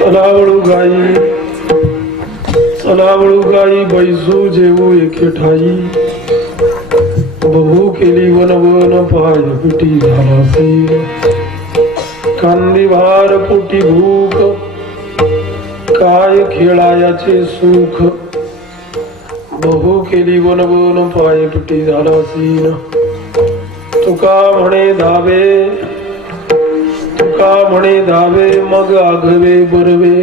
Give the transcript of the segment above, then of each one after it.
चलावळू गाई बैसू जेवू एके ठाई बहु केली वन वन पाय पिटी झालासी कांदी भार पोटी भूक काय खेळायाचे सुख बहु केली वन वन पाय पिटी झालासी तुका म्हणे धावे मग आघवे बरवे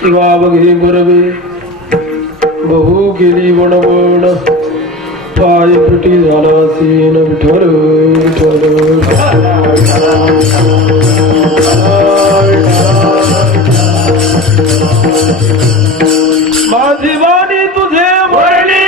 किंवा बघे बरवे बहु गेली वणवण पाय पिटी झाला सीन विठ्ठल विठ्ठल माझी वाणी तुझे वरणी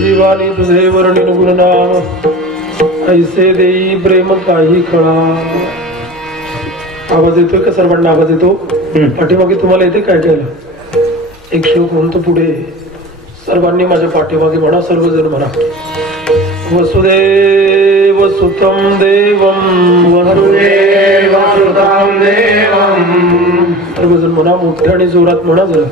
जीवानी तुझे वर्णिन गुणनाम ऐसे देई प्रेम काही कळा. आवाज येतोय का सर्वांना? आवाज येतो? पाठीमागे तुम्हाला येते काय काय? एक श्लोक म्हणतो पुढे, सर्वांनी माझ्या पाठीमागे म्हणा, सर्वजण म्हणा. वसुदेव सुतं देवं वसुदेव सुतं देवं. सर्वजण म्हणा, मोठ्या आणि जोरात म्हणा जरा.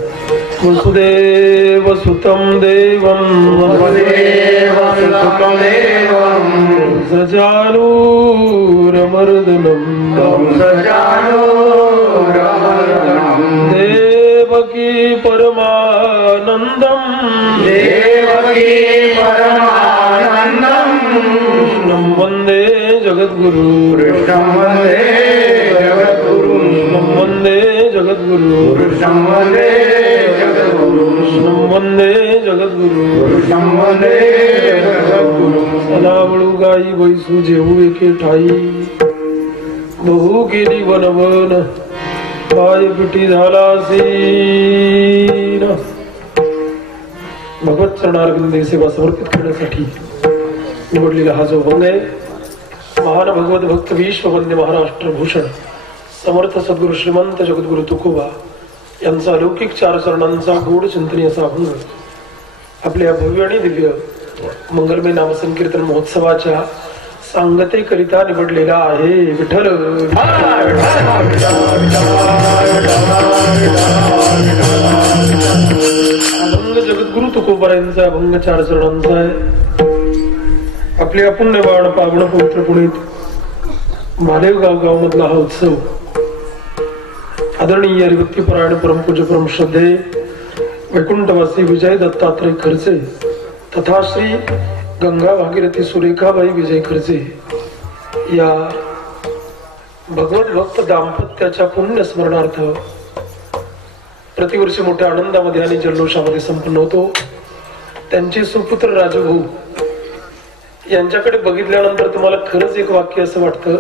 वसुदेव सुतं देवं वसुदेव सुतं देवं सजानूरमर्दनं देवकी परमानन्दं देवकी परमानन्दं कृष्णं वन्दे जगद्गुरु कृष्णं वन्दे जगद्गुरु वन्दे जगद्गुरु कृष्णं वन्दे जगद्गुरु कृष्णं वन्दे जगद्गुरु कृष्णं वन्दे जगद्गुरु. चलावळू गाई बैसू जेवू एके ठाई बहु गेली वन वन पाय पिटी झाला सीन. भगवत चरणारविंदे सेवा समर्पित करण्यासाठी निवडलेला हा जो भंग आहे, महान भगवत भक्त विश्ववंद्य महाराष्ट्र भूषण समर्थ सद्गुरु श्रीमंत जगद्गुरु तुकोबा यांचा अलौकिक चार चरणांचा गोड चिंतनी असा अभंग आपल्या भव्य आणि दिव्य मंगलमय नाम संकीर्तन महोत्सवाच्या सांगतेकरिता निवडलेला आहे. विठ्ठल अभंग जगद्गुरु तुकोबा यांचा अभंग चार चरणांचा आहे. आपल्या पुण्यवाण पावन पवित्र पुणेत मालेगाव गाव मधला हा उत्सव आदरणीय हरिभक्तीपरायण परमपूज्य परमश्रद्धे वैकुंठवासी विजय दत्तात्रय खर्चे तथा श्री गंगा भागीरथी सुरेखाबाई विजय खर्चे या भगवत भक्त दाम्पत्याच्या पुण्य स्मरणार्थ प्रतिवर्षी मोठ्या आनंदामध्ये आणि जल्लोषामध्ये संपन्न होतो. त्यांचे सुपुत्र राजभाऊ यांच्याकडे बघितल्यानंतर तुम्हाला खरंच एक वाक्य असं वाटतं,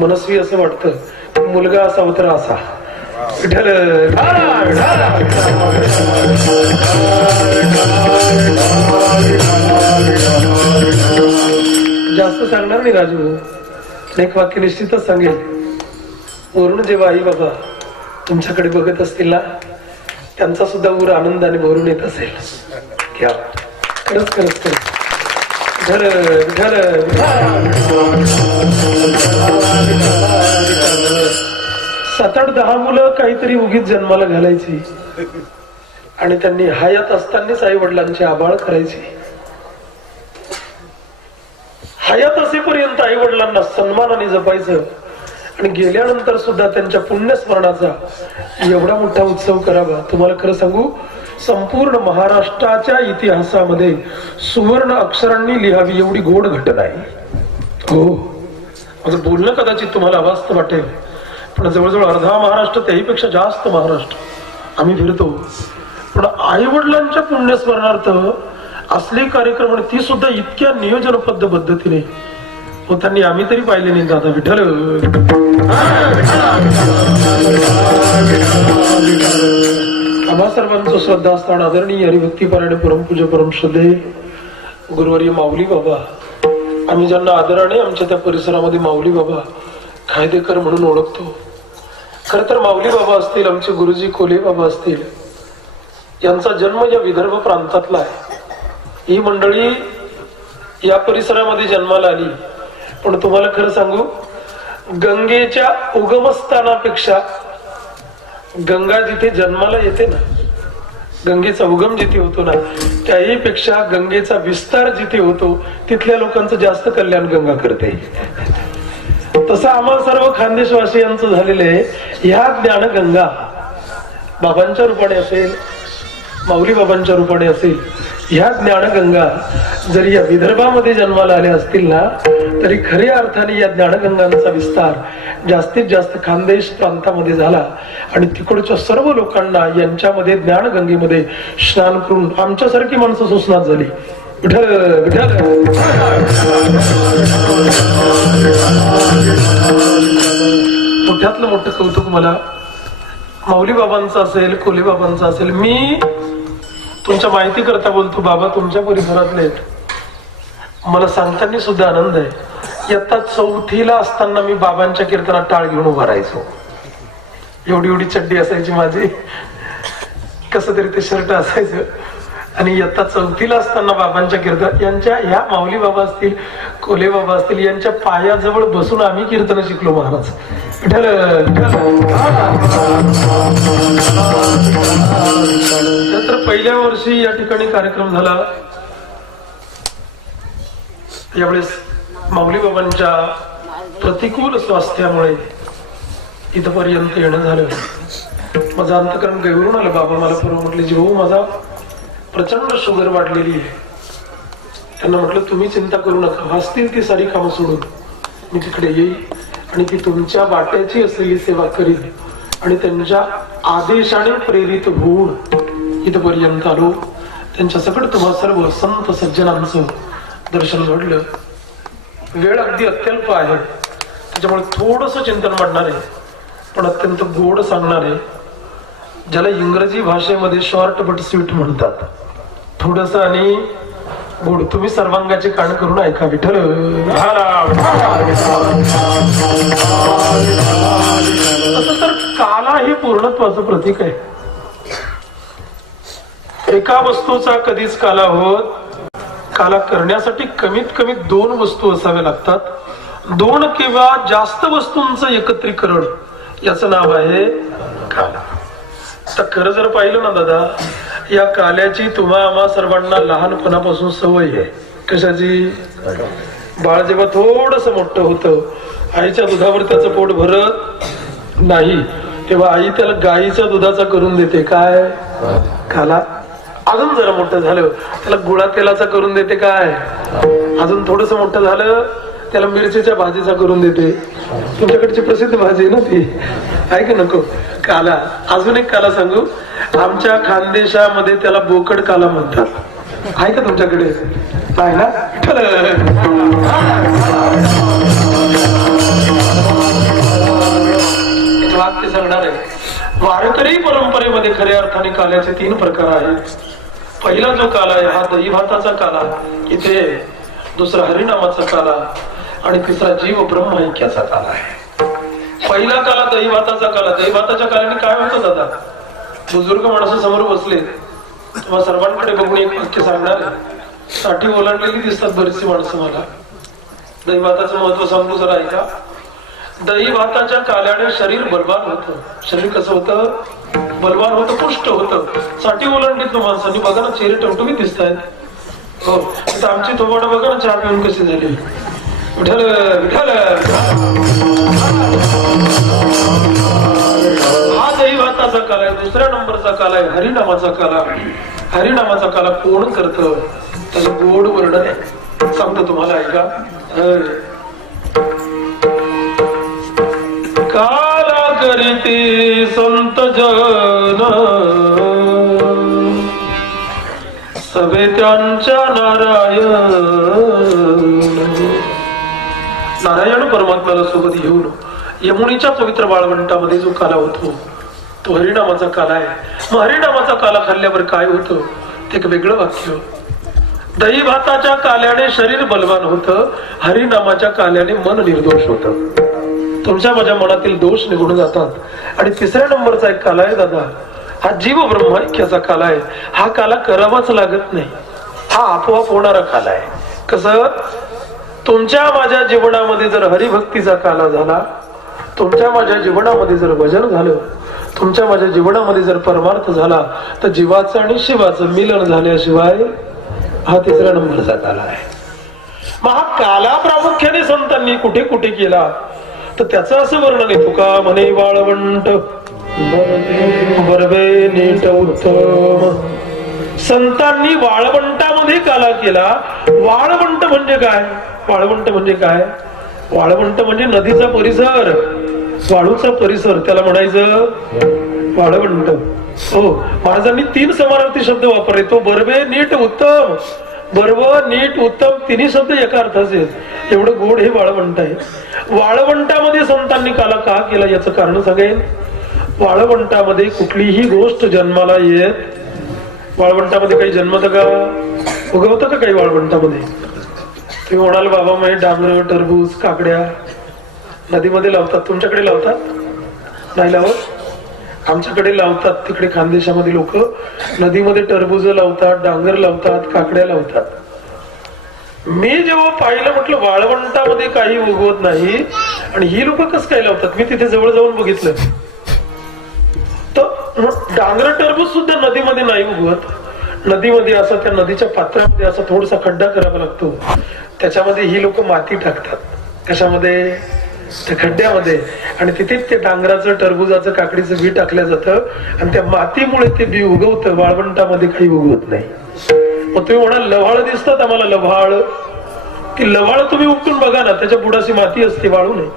मनस्वी असं वाटतं, मुलगा असावा तर असा. विठ्ठल जास्त सांगणार नाही राजू, एक वाक्य निश्चितच सांगेल. वरून जेव्हा आई बाबा तुमच्याकडे बघत असतील ना, त्यांचा सुद्धा ऊर आनंदाने भरून येत असेल. घ्या खरंच खरंच खरंच. सात आठ 10 मुलं काहीतरी उगीच जन्माला घालायची आणि त्यांनी हयात असतानाच आई वडिलांची आबाळ करायची. हयात असेपर्यंत आई वडिलांना सन्मानाने जपायचं आणि गेल्यानंतर सुद्धा त्यांच्या पुण्यस्मरणाचा एवढा मोठा उत्सव करावा. तुम्हाला खरं सांगू, संपूर्ण महाराष्ट्राच्या इतिहासामध्ये सुवर्ण अक्षरांनी लिहावी एवढी गोड घटना आहे. हो, माझं बोलणं कदाचित तुम्हाला अवास्तव वाटेल, पण जवळजवळ अर्धा महाराष्ट्र, त्याहीपेक्षा जास्त महाराष्ट्र आम्ही फिरतो. पण आई वडिलांच्या पुण्यस्मरणार्थ असले कार्यक्रम आणि ती सुद्धा इतक्या नियोजनबद्ध पद्धतीने होताना आम्ही तरी पाहिले नाही. दादा विठ्ठल आम्हा सर्वांचं श्रद्धास्थान आदरणीय हरिभक्तीपरायण परमपूज्य परमश्रद्धे गुरुवर्य माऊली बाबा, आम्ही ज्यांना आदराने आमच्या त्या परिसरामध्ये माऊली बाबा कायदेकर म्हणून ओळखतो. खर तर माऊली बाबा असतील, आमचे गुरुजी कोले बाबा असतील, यांचा जन्म या विदर्भ प्रांतातला आहे. ही मंडळी या परिसरामध्ये जन्माला आली. पण तुम्हाला खरं सांगू, गंगेच्या उगमस्थानापेक्षा गंगा जिथे जन्माला येते ना, गंगेचा उगम जिथे होतो ना, त्याही पेक्षा गंगेचा विस्तार जिथे होतो तिथल्या लोकांचं जास्त कल्याण गंगा करते. तसं आम्हाला सर्व खानदेशवासियांचं झालेलं आहे. ह्या ज्ञानगंगा बाबांच्या रूपाने असेल, माऊली बाबांच्या रूपाने असेल, ह्या ज्ञानगंगा जरी या विदर्भामध्ये जन्माला आल्या असतील ना, तरी खऱ्या अर्थाने या ज्ञानगंगांचा विस्तार जास्तीत जास्त खानदेश प्रांतामध्ये झाला. आणि तिकडच्या सर्व लोकांना यांच्यामध्ये ज्ञानगंगेमध्ये स्नान करून आमच्यासारखी माणसं सुस्नात झाली. मोठ्यातलं मोठं कौतुक मला माऊली बाबांचं असेल, कोली बाबांचं असेल. मी तुमच्या माहिती करता बोलतो, बाबा तुमच्या परिसरातले मला सांगताना सुद्धा आनंद आहे. इयत्ता 4थीला असताना मी बाबांच्या कीर्तनात टाळ घेऊन उभा राहायचो. एवढी एवढी चड्डी असायची माझी, कसं तरी ते शर्ट असायचं. आणि इयत्ता 4थीला असताना बाबांच्या कीर्तनात यांच्या ह्या माऊली बाबा असतील, कोले बाबा असतील, यांच्या पायाजवळ बसून आम्ही कीर्तन शिकलो महाराज. नंतर पहिल्या वर्षी या ठिकाणी कार्यक्रम झाला. यावेळेस माऊली बाबांच्या प्रतिकूल स्वास्थ्यामुळे इथपर्यंत येणं झालं. माझं अंतकरण गैरून आलं. बाबा मला परवा म्हटले, जीव माझा प्रचंड शुगर वाढलेली आहे. त्यांना म्हटलं तुम्ही चिंता करू नका, असतील ती सारी कामं सोडून मी तिकडे येईल आणि ती तुमच्या वाट्याची असलेली सेवा करील. आणि त्यांच्या आदेशाने प्रेरित होऊन इथपर्यंत आलो. त्यांच्या सकट तुम्हा सर्व संत सज्जनांचं दर्शन घडलं. वेळ अगदी अत्यल्प आहे, त्याच्यामुळे थोडस चिंतन वाढणार आहे, पण अत्यंत गोड सांगणार आहे. ज्याला इंग्रजी भाषेमध्ये शॉर्ट बट स्वीट म्हणतात, थोडस आणि गोड. तुम्ही सर्वांगाचे कान करून ऐका. विठ्ठल तसं तर काला ही पूर्णत्वाचं प्रतीक आहे. एका वस्तूचा कधीच काला होत. काला करण्यासाठी कमीत कमी 2 वस्तू असाव्या लागतात. 2 किंवा जास्त वस्तूंचं एकत्रीकरण याचं नाव आहे काला. तर खरं जर पाहिलं ना दादा, या काल्याची तुम्हा आम्हा सर्वांना लहानपणापासून सवय आहे. कशाची? बाळ जेव्हा थोडस मोठं होतं, आईच्या दुधावर त्याचं पोट भरत नाही, तेव्हा आई त्याला गाईच्या दुधाचा करून देते. काय? काला. अजून जरा मोठं झालं त्याला गुळा तेलाचा करून देते. काय? अजून थोडस मोठं झालं त्याला मिरचीच्या भाजीचा करून देते. तुमच्याकडची प्रसिद्ध भाजी आहे ना ती, आहे का नको? काला. अजून एक काला सांगू, आमच्या खानदेशामध्ये त्याला बोकड काला म्हणतात. आहे का तुमच्याकडे? आहे ना? वाक्य सांगणार आहे. वारकरी परंपरेमध्ये खऱ्या अर्थाने काल्याचे 3 प्रकार आहेत. पहिला जो काला आहे हा दही भाताचा काला, इथे दुसरा हरिनामाचा काला आणि तिसरा जीव ब्रह्म ऐक्याचा काला आहे. पहिला काला दही भाताचा काला. दही भाताच्या कालाने काय होतं दादा? बुजुर्ग माणसं समोर बसले, तेव्हा सर्वांकडे बघून एक वाक्य सांगणार आहे. साठी ओलांडलेली दिसतात बरीचशी माणसं मला. दही भाताचं महत्व सांगू जरा ऐका. दही भाताच्या काल्याने शरीर बलवान होतं. शरीर कसं होतं? बलवान होतं, पुष्ट होतं. साठी ओलांडलीत माणसांनी. बघा ना, चेहरे टवटवीत दिसत आहेत. हो, आमची थोबाड बघा ना, चहा पिऊन कशी झाली. विठ्ठल विठ्ठल. हा दही भाताचा काला आहे. दुसऱ्या नंबरचा काला आहे हरिनामाचा काला. हरिनामाचा काला कोण करतं त्याचं गोड वर्णन आहे, सांगतो तुम्हाला ऐका. काला करीते संत जन सवे त्यांच्या नारायण. नारायण परमात्म्याला सोबत घेऊन यमुनेच्या पवित्र वाळवंटामध्ये जो काला होतो तो हरिनामाचा काला आहे. मग हरिनामाचा काला खाल्ल्यावर काय होतं ते एक वेगळं वाक्य. दही भाताच्या काल्याने शरीर बलवान होतं, हरिनामाच्या काल्याने मन निर्दोष होतं. तुमच्या माझ्या मनातील दोष निघून जातात. आणि तिसऱ्या नंबरचा एक काला आहे दादा, हा जीव ब्रह्मैक्याचा काला आहे. हा काला करावाच लागत नाही, हा आपोआप होणारा काला आहे. कसं? तुमच्या माझ्या जीवनामध्ये जर हरिभक्तीचा काला झाला, तुमच्या माझ्या जीवनामध्ये जर भजन झालं, तुमच्या माझ्या जीवनामध्ये जर परमार्थ झाला, तर जीवाचं आणि शिवाचं मिलन झाल्याशिवाय हा तिसऱ्या नंबरचा काला आहे. मग हा काला प्रामुख्याने संतांनी कुठे कुठे केला तर त्याचं असं वर्णन आहे. तुका म्हणे वाळवंट बरबे नीट उत्तम. संतांनी वाळवंटामध्ये काला केला. वाळवंट म्हणजे काय? वाळवंट म्हणजे काय? वाळवंट म्हणजे नदीचा परिसर, वाळूचा परिसर, त्याला म्हणायचं वाळवंट. हो, महाराजांनी 3 समानार्थी शब्द वापरले. तो बरबे नीट उत्तम, बर्व नीट उत्तम तिन्ही शब्द एका अर्थाचे. एवढं गोड हे वाळवंट आहे. वाळवंटामध्ये संतांनी काला का केला याचं कारण सांगेन. वाळवंटामध्ये कुठलीही गोष्ट जन्माला येत, वाळवंटामध्ये काही जन्मत का, उगवतं का काही वाळवंटामध्ये? तुम्ही म्हणाल बाबा म्हणजे डांगर, टरबूज, काकड्या नदीमध्ये लावतात. तुमच्याकडे लावतात? नाही लावत? आमच्याकडे लावतात. तिकडे खानदेशामध्ये लोक नदीमध्ये टरबूज लावतात, डांगर लावतात, काकड्या लावतात. मी जेव्हा पाहिलं म्हटलं वाळवंटामध्ये काही उगवत नाही आणि ही लोक कसं काय लावतात, मी तिथे जवळ जाऊन बघितलं तर डांगर टरबूज सुद्धा नदीमध्ये नाही उगवत. नदीमध्ये असं त्या नदीच्या पात्रामध्ये असा थोडासा खड्डा करावा लागतो, त्याच्यामध्ये ही लोक माती टाकतात. कशामध्ये? त्या खड्ड्यामध्ये. आणि तिथेच ते डांगराचं, टरबुजाचं, काकडीचं बी टाकलं जातं आणि त्या मातीमुळे ते बी उगवतं. वाळवंटामध्ये काही उगवत नाही. मग तुम्ही म्हणाल लव्हाळ दिसतात आम्हाला, लव्हाळ की लव्हाळ तुम्ही उपटून बघा ना, त्याच्या बुडाशी माती असते, वाळू नाही.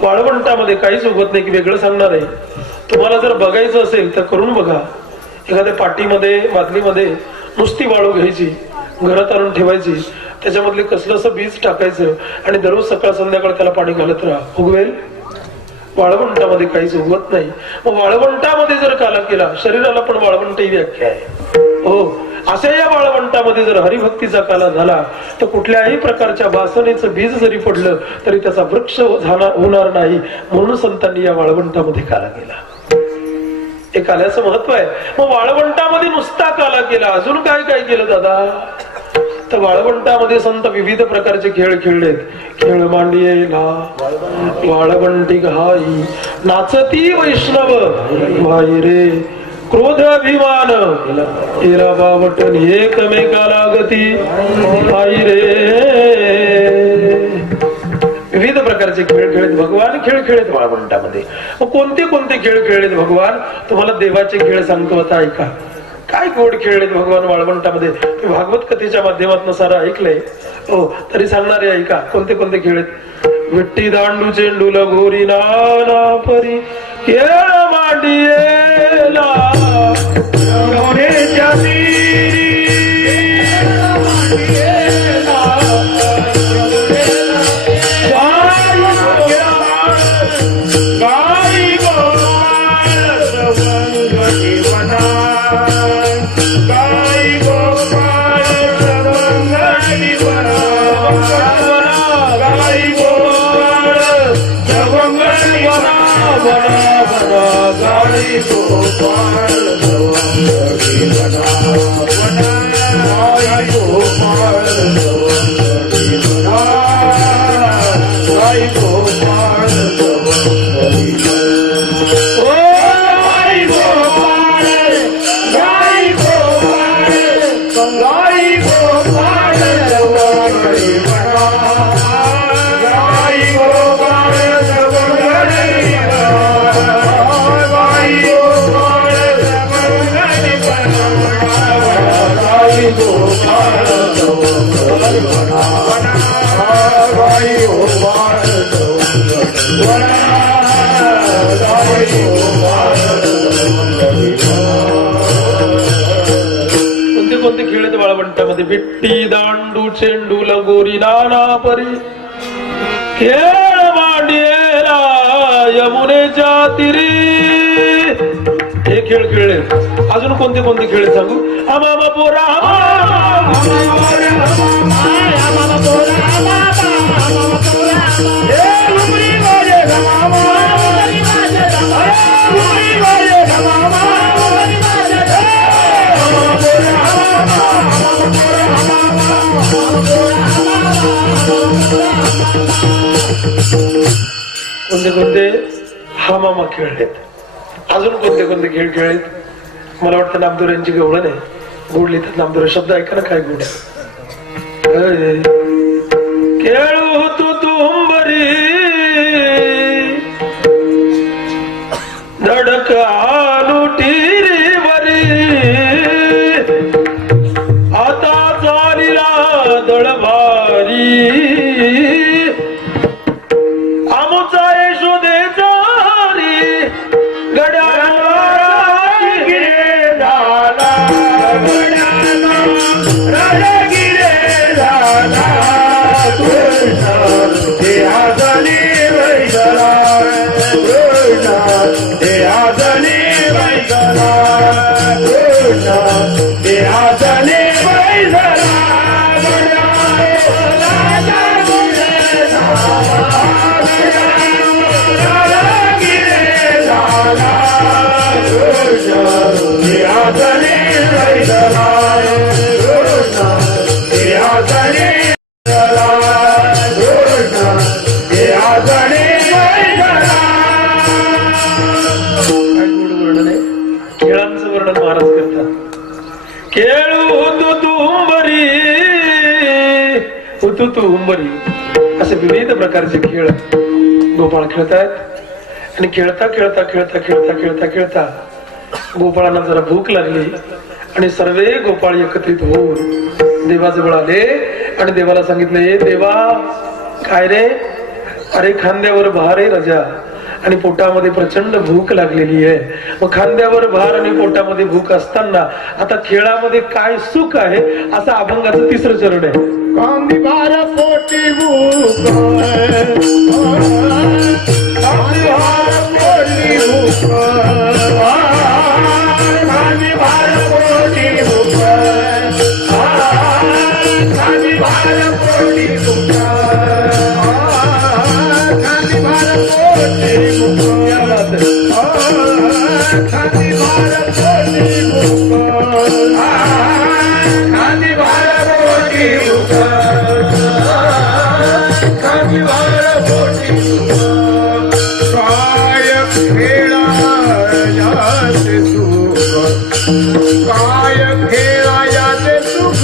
वाळवंटामध्ये काहीच उगवत नाही. की वेगळं सांगणार आहे, तुम्हाला जर बघायचं असेल तर करून बघा. एखाद्या पाटीमध्ये, बादलीमध्ये नुसती वाळू घ्यायची, घरात आणून ठेवायची, त्याच्यामधले कसलंस बीज टाकायचं आणि दररोज सकाळ संध्याकाळ त्याला पाणी घालत राहा, उगवेल. वाळवंटामध्ये काहीच उगवत नाही. मग वाळवंटामध्ये जर काला केला, शरीराला पण वाळवंट ही व्याख्या आहे. हो, अशा या वाळवंटामध्ये जर हरिभक्तीचा काला झाला तर कुठल्याही प्रकारच्या वासनेचं बीज जरी पडलं तरी त्याचा वृक्ष होणार नाही. म्हणून संतांनी या वाळवंटामध्ये काला केला. हे काल्याचं महत्व आहे. मग वाळवंटामध्ये नुसता काला केला, अजून काय काय केलं दादा? तर वाळवंटामध्ये संत विविध प्रकारचे खेळ खेळलेत. खेळ मांडियेला वाळवंटी घाई, नाचती वैष्णव भाई रे, क्रोध अभिमान हिरा बावटन एकमेकाला गती भाई रे. विविध प्रकारचे खेळ खेळत भगवान खेळ खेळत वाळवंटामध्ये. मग कोणते कोणते खेळ खेळलेत भगवान? तुम्हाला देवाचे खेळ सांगतो, आता ऐका. काय गोड खेळलेत भगवान वाळवंटामध्ये. भागवत कथेच्या माध्यमातून सारं ऐकलंय, हो तरी सांगणार आहे, ऐका कोणते कोणते खेळत. विट्टी दांडू चेंडू लगोरी नाना परी खेळ मांडियेला कोणते कोणते खेळ अंगठामध्ये विट्टी दांडू चेंडू लगोरी नाना परी खेळ मांडियेला यमुनेच्या तिरी हे खेळ खेळले. अजून कोणते कोणते खेळ सांगू? आमामा पोरा कोणते कोणते हा मामा खेळलेत. अजून कोणते कोणते खेळ खेळलेत? मला वाटतं नामदोर यांची गवळण आहे. गोड लिहितात नामदोर शब्द ऐका ना काय गोड आहे. खेळू तू तुंबरी धडक आलू टिरी बरी आता चालीला दळभारी आमुचा यशोदेचा रे गड्या खेळांचं वर्णन महाराज करतात. खेळू हुतू हुंबरी हुतू हुंबरी असे विविध प्रकारचे खेळ गोपाळ खेळतायत. आणि खेळता खेळता खेळता खेळता खेळता खेळता गोपाळांना जरा भूक लागली आणि सर्वे गोपाळ एकत्रित होऊन देवाजवळ आले आणि देवाला सांगितले, देवा काय रे? अरे खांद्यावर भार आहे राजा आणि पोटामध्ये प्रचंड भूक लागलेली आहे. मग खांद्यावर भार आणि पोटामध्ये भूक असताना आता खेळामध्ये काय सुख आहे? असं अभंगाचं तिसरं चरण आहे. कांदी भार पोटी भूक कांदी भार पोटी भूक कांदी भार पोटी भूक कांदी भार पोटी भूक कांदी भार पोटी भूक खादी भार पोटी भूक खादी भार पोटी भूक खादी भार पोटी भूक काय खेळा याचे सुख काय खेळा याचे सुख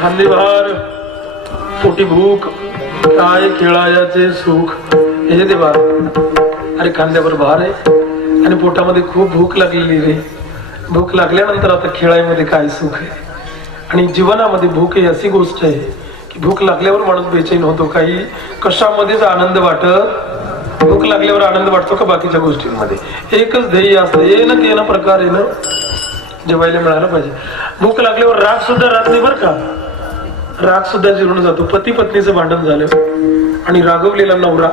खांदे भार पोटी भूक काय खेळायाचे सुख. हे देवा, अरे खांद्यावर भार आहे आणि पोटामध्ये खूप भूक लागलेली रे. भूक लागल्यानंतर आता खेळायमध्ये काय सुख आहे? आणि जीवनामध्ये भूक ही अशी गोष्ट आहे की भूक लागल्यावर माणूस बेचैन होतो. काही कशामध्येच आनंद वाटत. भूक लागल्यावर आनंद वाटतो का बाकीच्या गोष्टींमध्ये? एकच ध्येय असतं, येणं केनं प्रकारेनं जेवायला मिळालं पाहिजे. भूक लागल्यावर राग सुद्धा राहत नाही बरं का. राग सुद्धा जिरून जातो. पती पत्नीचं भांडण झालं आणि रागवलेला नवरा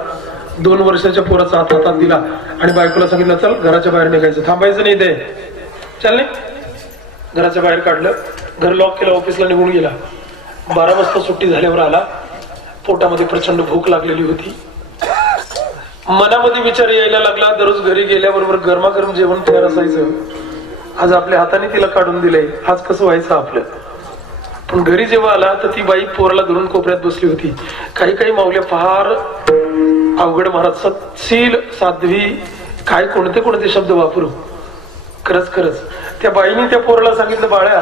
2 वर्षाच्या पोराचा हातात दिला आणि बायकोला सांगितलं, चल घराच्या बाहेर निघायचं, थांबायचं नाही ते. चल नाही, घराच्या बाहेर काढलं, घर लॉक केलं, ऑफिसला निघून गेला. 12 वाजता सुट्टी झाल्यावर आला. पोटामध्ये प्रचंड भूक लागलेली होती. मनामध्ये विचार यायला लागला, दररोज घरी गेल्याबरोबर गरमागरम जेवण तयार असायचं. आज आपल्या हाताने तिला काढून दिलंय, आज कसं व्हायचं आपलं? पण घरी जेव्हा आला तर ती बाई पोराला धरून कोपऱ्यात बसली होती. काही काही माऊल्या फार अवघड महाराज, सत्शील साध्वी, काय कोणते कोणते शब्द वापरू. खरंच खरंच त्या बाईने त्या पोराला सांगितलं, बाळ्या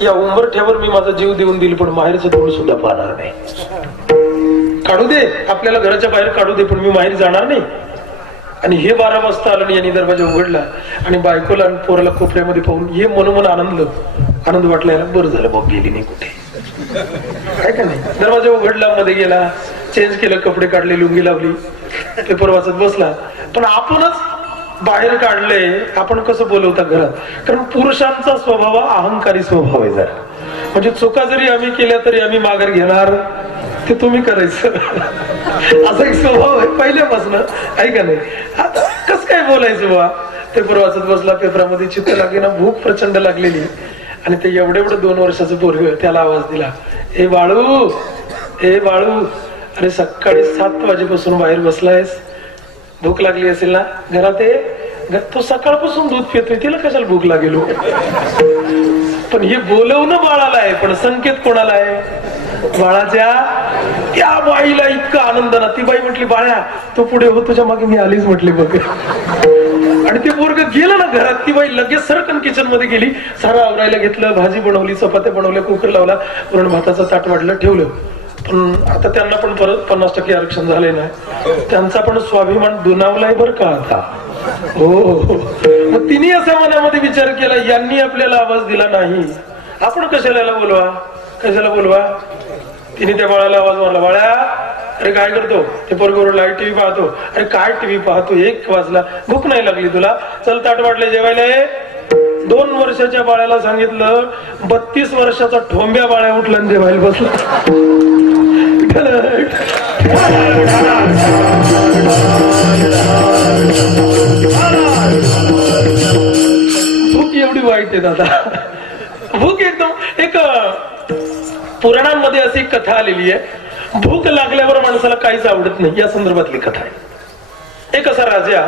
या उंबरठ्यावर मी माझा जीव देऊन दिली, पण माहेरचं धूळ सुद्धा पाहणार नाही. काढू दे, आपल्याला घराच्या बाहेर काढू दे, पण मी माहेर जाणार नाही. आणि हे 12 वाजता आलं आणि यांनी दरवाजा उघडला आणि बायकोला आणि पोराला कोपऱ्यामध्ये पाहून हे मनोमन आनंद वाटला. याला बरं झालं बाब गेली नाही कुठे, काय का नाही. दरवाजा उघडला, मध्ये गेला, चेंज केलं, कपडे काढले, लुंगी लावली, पेपर वाचत बसला. पण आपणच बाहेर काढले, आपण कसं बोलवता घरात. कारण पुरुषांचा स्वभाव अहंकारी स्वभाव आहे जरा. म्हणजे चुका जरी आम्ही केल्या तरी आम्ही माघार घेणार, ते तुम्ही करायचं असा एक स्वभाव आहे पहिल्यापासून, ऐका नाही. आता कसं काय बोलायचं बा. पेपर वाचत बसला, पेपरामध्ये चित्त लागली ना, भूक प्रचंड लागलेली. आणि ते एवढं 2 वर्षाचं पोरग, त्याला आवाज दिला, ए बाळू, ए बाळू, अरे सकाळी 7 वाजेपासून बाहेर बसलायस, भूक लागली असेल ना, घरात ये. तो सकाळपासून दूध पितोय, तिला कशाला भूक लागेल. पण हे बोलवणं बाळाला आहे, पण संकेत कोणाला आहे. बाळाच्या. त्या बाईला इतका आनंद ना, ती बाई म्हटली, बाळ्या तो पुढे हो, तुझ्या मागे मी आलीच म्हटली बघ. आणि ते पोरग गेलं ना घरात, ती बाई लगेच सरकन किचन मध्ये गेली, सारं आवरायला घेतलं, भाजी बनवली, चपात्या बनवल्या, कुकर लावला, वरण भाताचं ताट वाढलं, ठेवलं. पण आता त्यांना पण परत 50% आरक्षण झाले ना, त्यांचा पण स्वाभिमान दुनावलाय बरं का आता. हो, मग तिने असा मनामध्ये विचार केला, यांनी आपल्याला आवाज दिला नाही, आपण कशाला बोलवा. तिने त्या बाळाला आवाज मारला, बाळा अरे काय करतो. ते पोरगं लाईट टीव्ही पाहतो. अरे काय टीव्ही पाहतो, 1 वाजला, भूक नाही लागली तुला, चल ताट वाटले जेवायला. 2 वर्षाच्या बाळाला सांगितलं, 32 वर्षाचा ठोंब्या बाळ्या उठला आणि जेवायला बसला. भूक एवढी वाईट आहे दादा. भूक एकदम एक पुराणांमध्ये अशी कथा आलेली आहे, भूक लागल्यावर माणसाला काहीच आवडत नाही, या संदर्भातली कथा आहे. एक असा राजा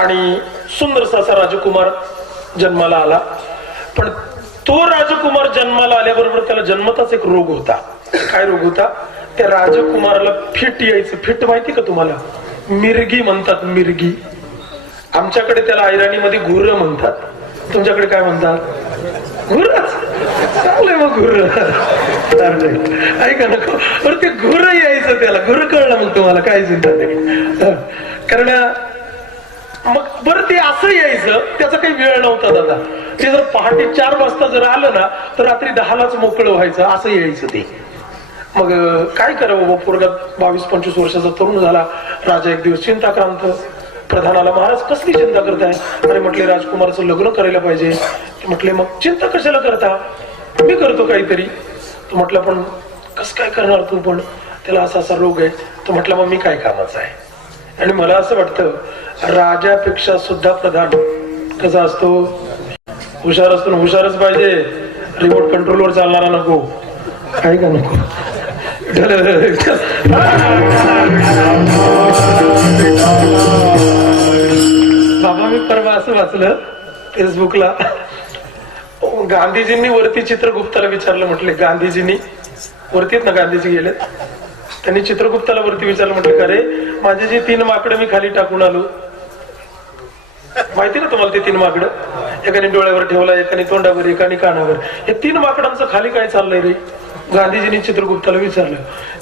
आणि सुंदरसा असा राजकुमार जन्माला आला. पण तो राजकुमार जन्माला आल्याबरोबर त्याला जन्मताच एक रोग होता. काय रोग होता. त्या राजकुमाराला फिट यायचं. फिट माहिती का तुम्हाला, मिरगी म्हणतात, मिरगी. आमच्याकडे त्याला ऐराणीमध्ये घुर्र म्हणतात, तुमच्याकडे काय म्हणतात, घुर्रच. चांगलंय मग घुर्र, ऐका नको. बरं ते घुर्र यायचं, त्याला घुर्र कळलं मग तुम्हाला, काय चिंता नाही. कारण मग बरं ते असं यायचं, त्याचा काही वेळ नव्हता दादा. ते जर पहाटे 4 वाजता जर आलं ना, तर रात्री 10लाच मोकळं व्हायचं, असं यायचं ते. मग काय करावं, पोरगा 22-25 वर्षाचा तरुण झाला. राजा एक दिवस चिंताक्रांत. प्रधानाला, महाराज कसली चिंता करताय. अरे म्हटले, राजकुमाराचं लग्न करायला पाहिजे. म्हटले, मग चिंता कशाला करता, मी करतो काहीतरी. तो म्हटलं, पण कसं काय करणार तू, पण त्याला असा असा रोग आहे. तो म्हटला, मग मी काय कामाचा आहे. आणि मला असं वाटतं, राजापेक्षा सुद्धा प्रधान कसा असतो, हुशार असतो. हुशारच पाहिजे, रिमोट कंट्रोलवर चालणारा नको, काय का नको. बाबा मी परवा असं वाचलं फेसबुकला, गांधीजींनी वरती चित्रगुप्ताला विचारलं. म्हटले, गांधीजींनी वरती ना, गांधीजी गेले, त्यांनी चित्रगुप्ताला वरती विचारलं. म्हटलं, का रे माझे जे 3 माकडं मी खाली टाकून आलो, माहिती ना तुम्हाला ते 3 माकडं, एकाने डोळ्यावर ठेवला, एकाने तोंडावर, एकाने कानावर. हे 3 माकडांचं खाली काय चाललंय रे. गांधीजींनी चित्रगुप्ताला विचारलं.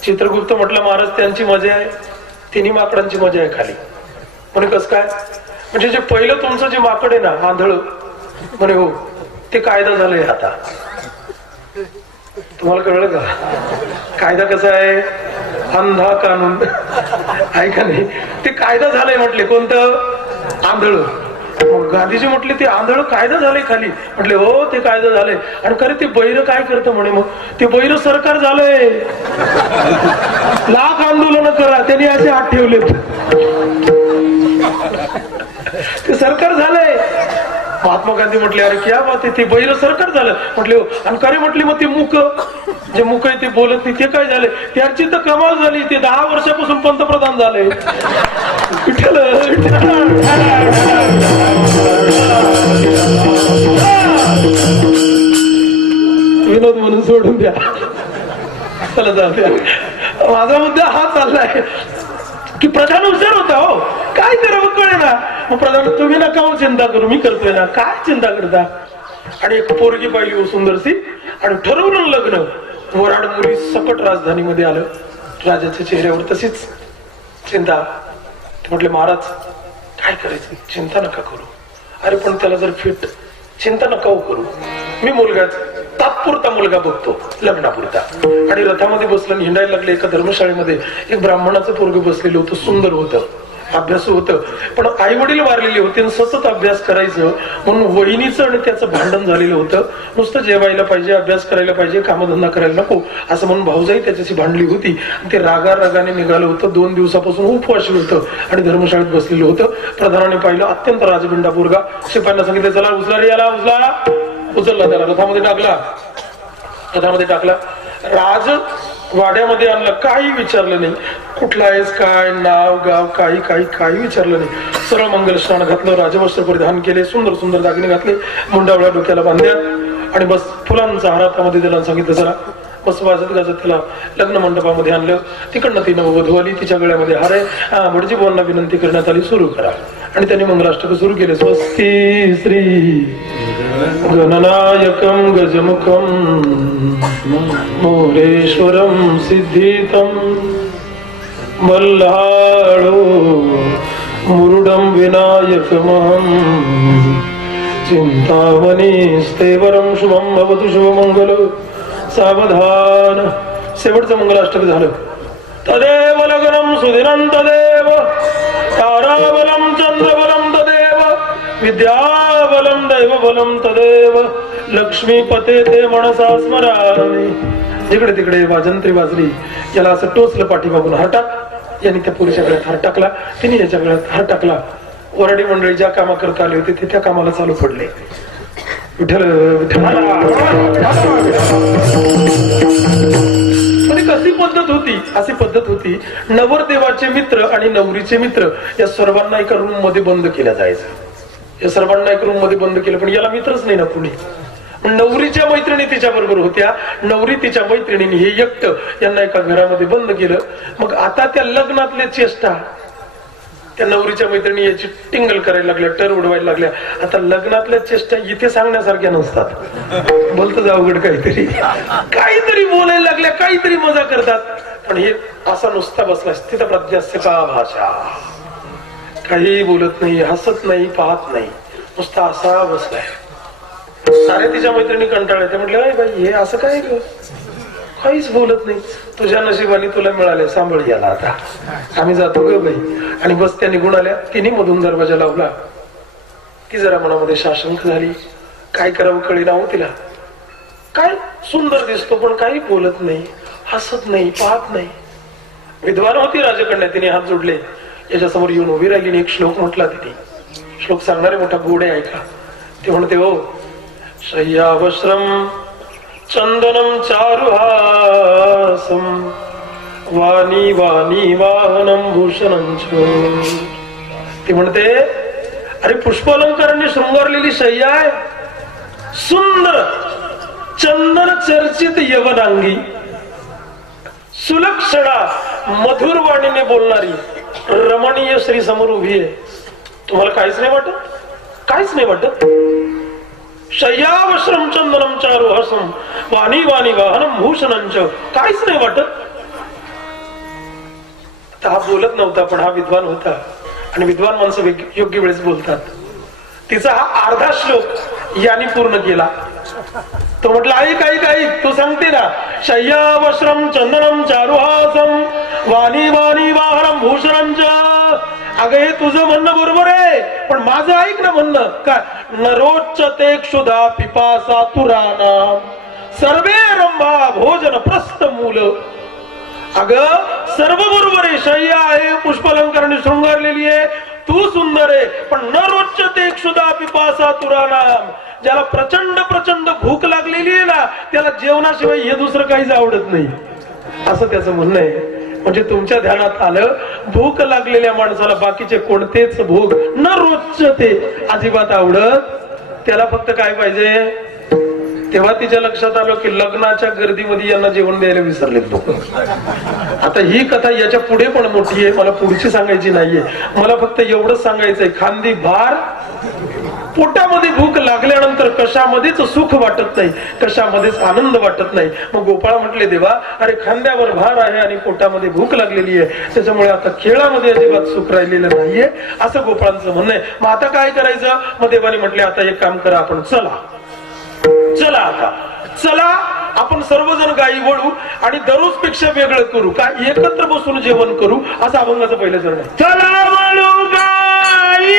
चित्रगुप्त म्हटलं, महाराज त्यांची मजा आहे, 3 माकडांची मजा आहे खाली. म्हणे कस काय. म्हणजे जे पहिलं तुमचं जे माकड आहे ना, आंधळ, म्हणे हो, ते कायदा झालंय आता. तुम्हाला कळलं का कायदा कसा आहे, अंधा कानून, ऐका नाही. ते कायदा झालंय म्हटले, कोणतं, आंधळ. गांधीजी म्हटले, ते आंधळ कायदा झालंय खाली. म्हटले, हो ते कायदा झालंय. आणि खरे ते बैर काय करतं म्हणे, मग ते बैर सरकार झालंय. लाख आंदोलन करा, त्यांनी असे हात ठेवले, ते सरकार झालंय. महात्मा गांधी म्हटले, अरे क्या बात आहे, ते बैर सरकार झालं. म्हटले, आणि खरे म्हटले, मग ते मुक, जे मुक आहे ते बोलत नाही, ते काय झाले. त्यांची तर कमाल झाली, ते 10 वर्षापासून पंतप्रधान झाले. विनोद म्हणून सोडून द्या, चला जाऊ द्या. माझा मुद्दा हा चाललाय की प्रधान हुशार होता, हो काय करावं कळे ना. मग प्रधान, तुम्ही नका चिंता करू, मी करतोय ना. काय चिंता करता, आणि एक पोरगी पाहिली हो सुंदरसी आणि ठरवलं लग्न. वराड मुली सकट राजधानीमध्ये आलं. राजाच्या चेहऱ्यावर तशीच चिंता. ते म्हटले महाराज काय करायचं, चिंता नका करू. अरे पण त्याला जर फिट, चिंता नका हो करू, मी मुलगाच, तात्पुरता मुलगा बघतो लग्नापुरता. आणि रथामध्ये बसलं आणि हिंडायला लागले. एका धर्मशाळेमध्ये एक ब्राह्मणाचं पोरग बसलेलं होतं, सुंदर होतं, अभ्यासू होतं, पण आई वडील वारलेले होते आणि सतत अभ्यास करायचं म्हणून वहिनीचं आणि त्याचं भांडण झालेलं होतं. नुसतं जेवायला पाहिजे, अभ्यास करायला पाहिजे, कामधंदा करायला नको असं म्हणून भाऊजाई त्याच्याशी भांडली होती. ते रागाने निघालं होतं. 2 दिवसापासून उपवाशी होतं आणि धर्मशाळेत बसलेलं होतं. प्रधानाने पाहिलं, अत्यंत राजबिंडा पोरगा. शिपायांना सांगितलं चला उचला रे याला, उचलला, त्याला रथामध्ये टाकला. राज वाड्यामध्ये आणलं, काही विचारलं नाही, कुठला आहेस, काय नाव गाव, काही विचारलं नाही. सरळ मंगल स्नान घातलं, राजवस्त्र परिधान केले, सुंदर सुंदर दागिने घातले, मुंडावळ्या डोक्याला बांधल्या आणि बस फुलांचा हारातामध्ये दिला. सांगितलं चला बस वाजत गाजत त्याला लग्न मंडपामध्ये आणलं. तिकडनं ती नववधू आली, तिच्या गळ्यामध्ये हार आहे. भटजी बुवांना विनंती करण्यात आली, सुरू करा. आणि त्यांनी मंगलाष्टक सुरू केले. स्वस्ती श्री गणनायकं गजमुखं मोरेश्वरं सिद्धितं मल्हाळो मुरुडं विनायकमहं चिंतामणी स्थैवरं शुभं भवतु शुभमंगल सावधान. शेवटचं मंगलाष्टक झालं. तदेव लग्नं सुदिनं तदेव ताराबलं चंद्रबलं तदेव विद्याबलं दैवबलं तदेव लक्ष्मीपते ते मनसा स्मरामि. जिकडे तिकडे वाजंत्री वाजली. याला असं टोचलं पाठीमागून, हार टाक. यांनी त्या पुरुषाच्या गळ्यात हार टाकला, तिने याच्या गळ्यात हार टाकला. वराडी मंडळी ज्या कामा करता आले होते ते त्या कामाला चालू पडले. विठ्ठल विठ्ठल. अशी पद्धत होती. नवरदेवाचे मित्र आणि नवरीचे मित्र या सर्वांना एका रूम मध्ये बंद केल्या जायचं. या सर्वांना एक रूम मध्ये बंद केलं, पण याला मित्रच नाही ना कुणी. नवरीच्या मैत्रिणी तिच्या बरोबर होत्या. नवरी तिच्या मैत्रिणीने हे एकट यांना एका घरामध्ये बंद केलं. मग आता त्या लग्नातल्या चेष्टा त्या नवरीच्या मैत्रिणी याची टिंगल करायला लागल्या, टर उडवायला लागल्या. आता लग्नातल्या चेष्टा इथे सांगण्यासारख्या नसतात. बोलतं अवघड काहीतरी बोलायला लागल्या, काहीतरी मजा करतात. पण हे असा नुसता बसला स्थित प्रज्ञस्य का भाषा, काही बोलत नाही, हसत नाही, पाहत नाही, नुसता असा बसलाय. सारे तिच्या मैत्रिणी कंटाळले. ते म्हटलं अरे बाई हे असं काय ग, काहीच बोलत नाही. तुझ्या नशिबाने तुला मिळाले, सांभाळ याला, आता आम्ही जातो ग बाई. आणि बस त्या निघून आल्या. तिने मधून दरवाजा लावला. ती जरा मनामध्ये साशंक झाली. काय करावं कळेना हो तिला. काय सुंदर दिसतो पण काही बोलत नाही, हसत नाही, पाहत नाही. विद्वान होती राजकन्या, तिने हात जोडले. याच्यासमोर येऊन उभी राहिली. एक श्लोक म्हटला तिने. श्लोक सांगणारे मोठा गोड आहे, ऐका. ते म्हणते हो, शय्यावस्त्रम चंदनम चारुहासम वाणी वाणी वाहनम भूषणं. ती म्हणते अरे पुष्पालंकारांनी शृंगारलेली शय्या आहे, सुंदर चंदन चर्चित यवनांगी, सुलक्षणा मधुर वाणीने बोलणारी रमणीय श्री समोर उभी आहे. तुम्हाला काहीच नाही वाटत? काहीच नाही वाटत? शय्यावस्त्रम चंदनम चारुहासम वाणी वाणी वाहनम भूषणंच, काहीच नाही वाटत? हा बोलत नव्हता, पण हा विद्वान होता. आणि विद्वान माणसं योग्य वेळेस बोलतात. तिचा हा अर्धा श्लोक यांनी पूर्ण केला. तो म्हटला ऐक ऐक ऐक, तू सांगते ना शय्यावस्त्रम चंदनम चारुहासम वाणी वाणी वाहनम भूषणंच. अगं हे तुझं म्हणणं बरोबर आहे, पण माझं ऐक ना म्हणणं. काय नरोच्चते क्षुधा पिपासा तुरानाम सर्वे रंभा भोजन प्रस्थ मूल. अगं सर्व बरोबर आहे, शय्या आहे, पुष्पालंकाराने शृंगारलेली आहे, तू सुंदर आहे, पण न रोच्चते क्षुधा पिपासा तुरानाम. ज्याला प्रचंड प्रचंड भूक लागलेली आहे ना, त्याला जेवणाशिवाय हे दुसरं काहीच आवडत नाही, असं त्याचं म्हणणं आहे. म्हणजे तुमच्या ध्यानात आलं, भूक लागलेल्या माणसाला बाकीचे कोणतेच भोग न रोजचे अजिबात आवडत. त्याला फक्त काय पाहिजे. तेव्हा तिच्या लक्षात आलं की लग्नाच्या गर्दीमध्ये यांना जेवण द्यायला विसरलेत लोक. आता ही कथा याच्या पुढे पण मोठी आहे, मला पुढची सांगायची नाहीये. मला फक्त एवढंच सांगायचंय, खांदी भार पोटामध्ये भूक लागल्यानंतर कशामध्येच सुख वाटत नाही, कशामध्येच आनंद वाटत नाही. मग गोपाळ म्हटले, देवा अरे खांद्यावर भार आहे आणि पोटामध्ये भूक लागलेली आहे, त्याच्यामुळे आता खेळामध्ये अजिबात सुख राहिलेलं नाहीये, असं गोपाळांचं म्हणणं आहे. मग आता काय करायचं? मग देवाने म्हटले, आता एक काम करा, आपण चला आता चला आपण सर्वजण गायी वळू आणि दररोज पेक्षा वेगळं करू, काय एकत्र बसून जेवण करू, असं अभंगाचं पहिलं चरण आहे. चला वळू गाई,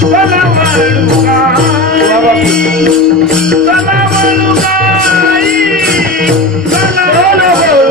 चला वळू गाई, चला वळू गाई, चला वळू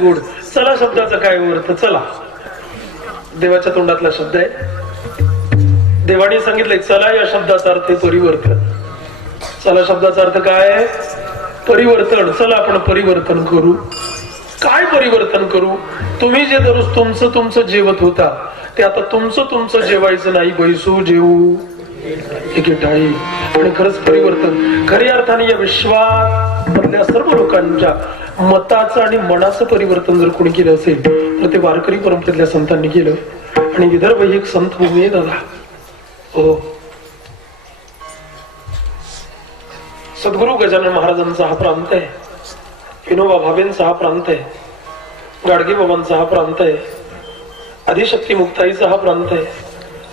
गुड. चला शब्दाचा काय अर्थ? चला देवाच्या तोंडातला शब्द आहे. देवाने सांगितलंय चला या शब्दाचा अर्थ आहे परिवर्तन. चला शब्दाचा अर्थ काय आहे? परिवर्तन. चला आपण परिवर्तन करू. काय परिवर्तन करू? तुम्ही जे दररोज तुमचं जेवत होता ते आता तुमचं जेवायचं नाही, बैसू जेवू एकेटाळी. आणि खरंच परिवर्तन खऱ्या अर्थाने या विश्वात मधल्या सर्व लोकांच्या मताचं आणि मनाचं परिवर्तन जर कोणी केलं असेल तर ते वारकरी परंपरेतल्या संतांनी केलं. आणि विदर्भ ही एक संत भूमी आहे दादा. हो, सद्गुरु गजानन महाराजांचा हा प्रांत आहे, विनोबा भावेंचा हा प्रांत आहे, गाडगे बाबांचा हा प्रांत आहे, आदिशक्ती मुक्ताईचा हा प्रांत आहे.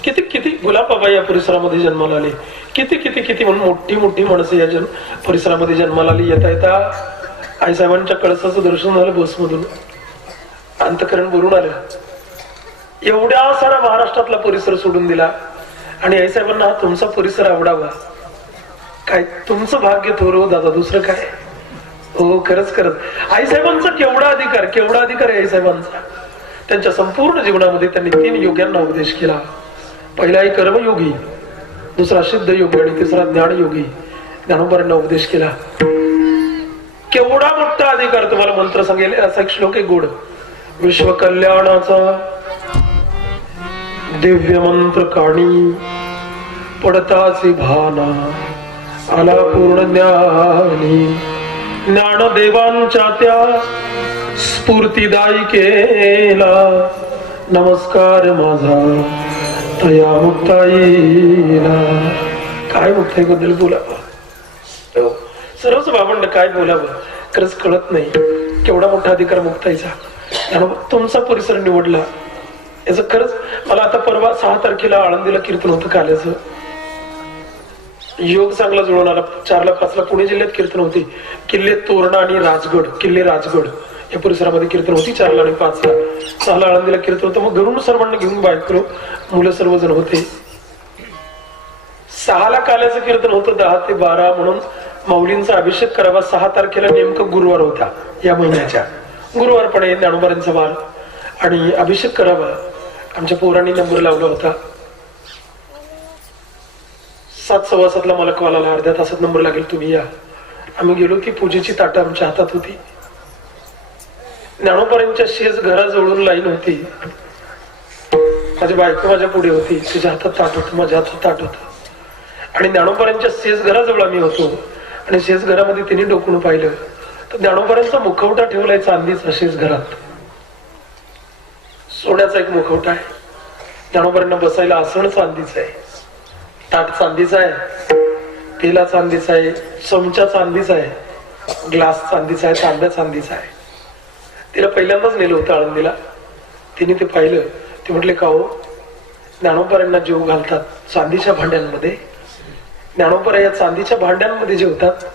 किती किती गुलाबाबाई या परिसरामध्ये जन्माला आले, किती किती किती म्हणून मोठी माणसं या परिसरामध्ये जन्माला आली. येता आईसाहेबांच्या कळसाचं दर्शन झालं बसमधून, अंतकरण भरून आलं. एवढ्या सारा महाराष्ट्रातला परिसर सोडून दिला आणि आईसाहेबांना हा तुमचा परिसर आवडावा. काय तुमचं भाग्य थोर दादा, दुसरं काय. हो, खरंच आईसाहेबांचा केवढा अधिकार आहे आईसाहेबांचा. त्यांच्या संपूर्ण जीवनामध्ये त्यांनी 3 योग्यांना उपदेश केला. पहिला एक कर्मयोगी, दुसरा सिद्ध योगी आणि तिसरा ज्ञानयोगी. ज्ञानोबांना उपदेश केला. केवढा मोठा अधिकार. तुम्हाला मंत्र सांगेल असा एक श्लोक आहे गोड. विश्व कल्याणाचा दिव्य मंत्र काणी पडताची भाना आला पूर्ण ज्ञानी. ज्ञानदेवांच्या त्या स्फूर्तिदायी केला नमस्कार माझा तया मुक्ताईला. काय मुक्ताईबद्दल बोलावं, सर्वच बाबांना काय बोलावं खरंच कळत नाही. केवढा मोठा अधिकार मुक्ताईचा. तुमचा परिसर निवडला याचं खरंच मला. आता परवा 6 तारखेला आळंदीला कीर्तन होतं काल्याचं. योग चांगला जुळून आला. 4ला 5ला पुणे जिल्ह्यात कीर्तन होती. किल्ले तोरणा आणि राजगड या परिसरामध्ये कीर्तन होती 4ला आणि 5ला. 6ला आळंदीला कीर्तन होतं. मग घरून सर्वांना घेऊन बायको मुलं सर्वजण होते. 6ला काल्याचं कीर्तन होतं 10 ते 12 म्हणून माऊलींचा अभिषेक करावा. 6 तारखेला नेमकं गुरुवार होता या महिन्याच्या. गुरुवार पण आहे, ज्ञानोबांचा वार, आणि अभिषेक करावा. आमच्या पोरांनी नंबर लावला होता. 7:15 मला कॉल आला, अर्ध्या तासात नंबर लागेल, तुम्ही या. आम्ही गेलो. ती पूजेची ताटं आमच्या हातात होती. ज्ञानोबांच्या शेज घराजवळून लाईन होती. माझी बायको माझ्या पुढे होती, तिच्या हातात ताट होतं, माझ्या हातात ताट होतं. आणि ज्ञानोबांच्या शेज घराजवळ आम्ही होतो. आणि शेज घरामध्ये तिने डोकून पाहिलं तर ज्ञानोबांचा मुखवटा ठेवलाय चांदीचा. शेज घरात सोन्याचा एक मुखवटा आहे. ज्ञानोबांना बसायला आसन चांदीचं आहे, ताट चांदीचा आहे, तेला चांदीचा आहे, चमचा चांदीचा आहे, ग्लास चांदीचा आहे, तांब्या चांदीचा आहे. तिला पहिल्यांदाच नेलं होतं आळंदीला. तिने ते पाहिलं. ते म्हटले का हो, ज्ञानोबांना जेव घालतात चांदीच्या भांड्यांमध्ये, ज्ञानोबा या चांदीच्या भांड्यांमध्ये जेवतात.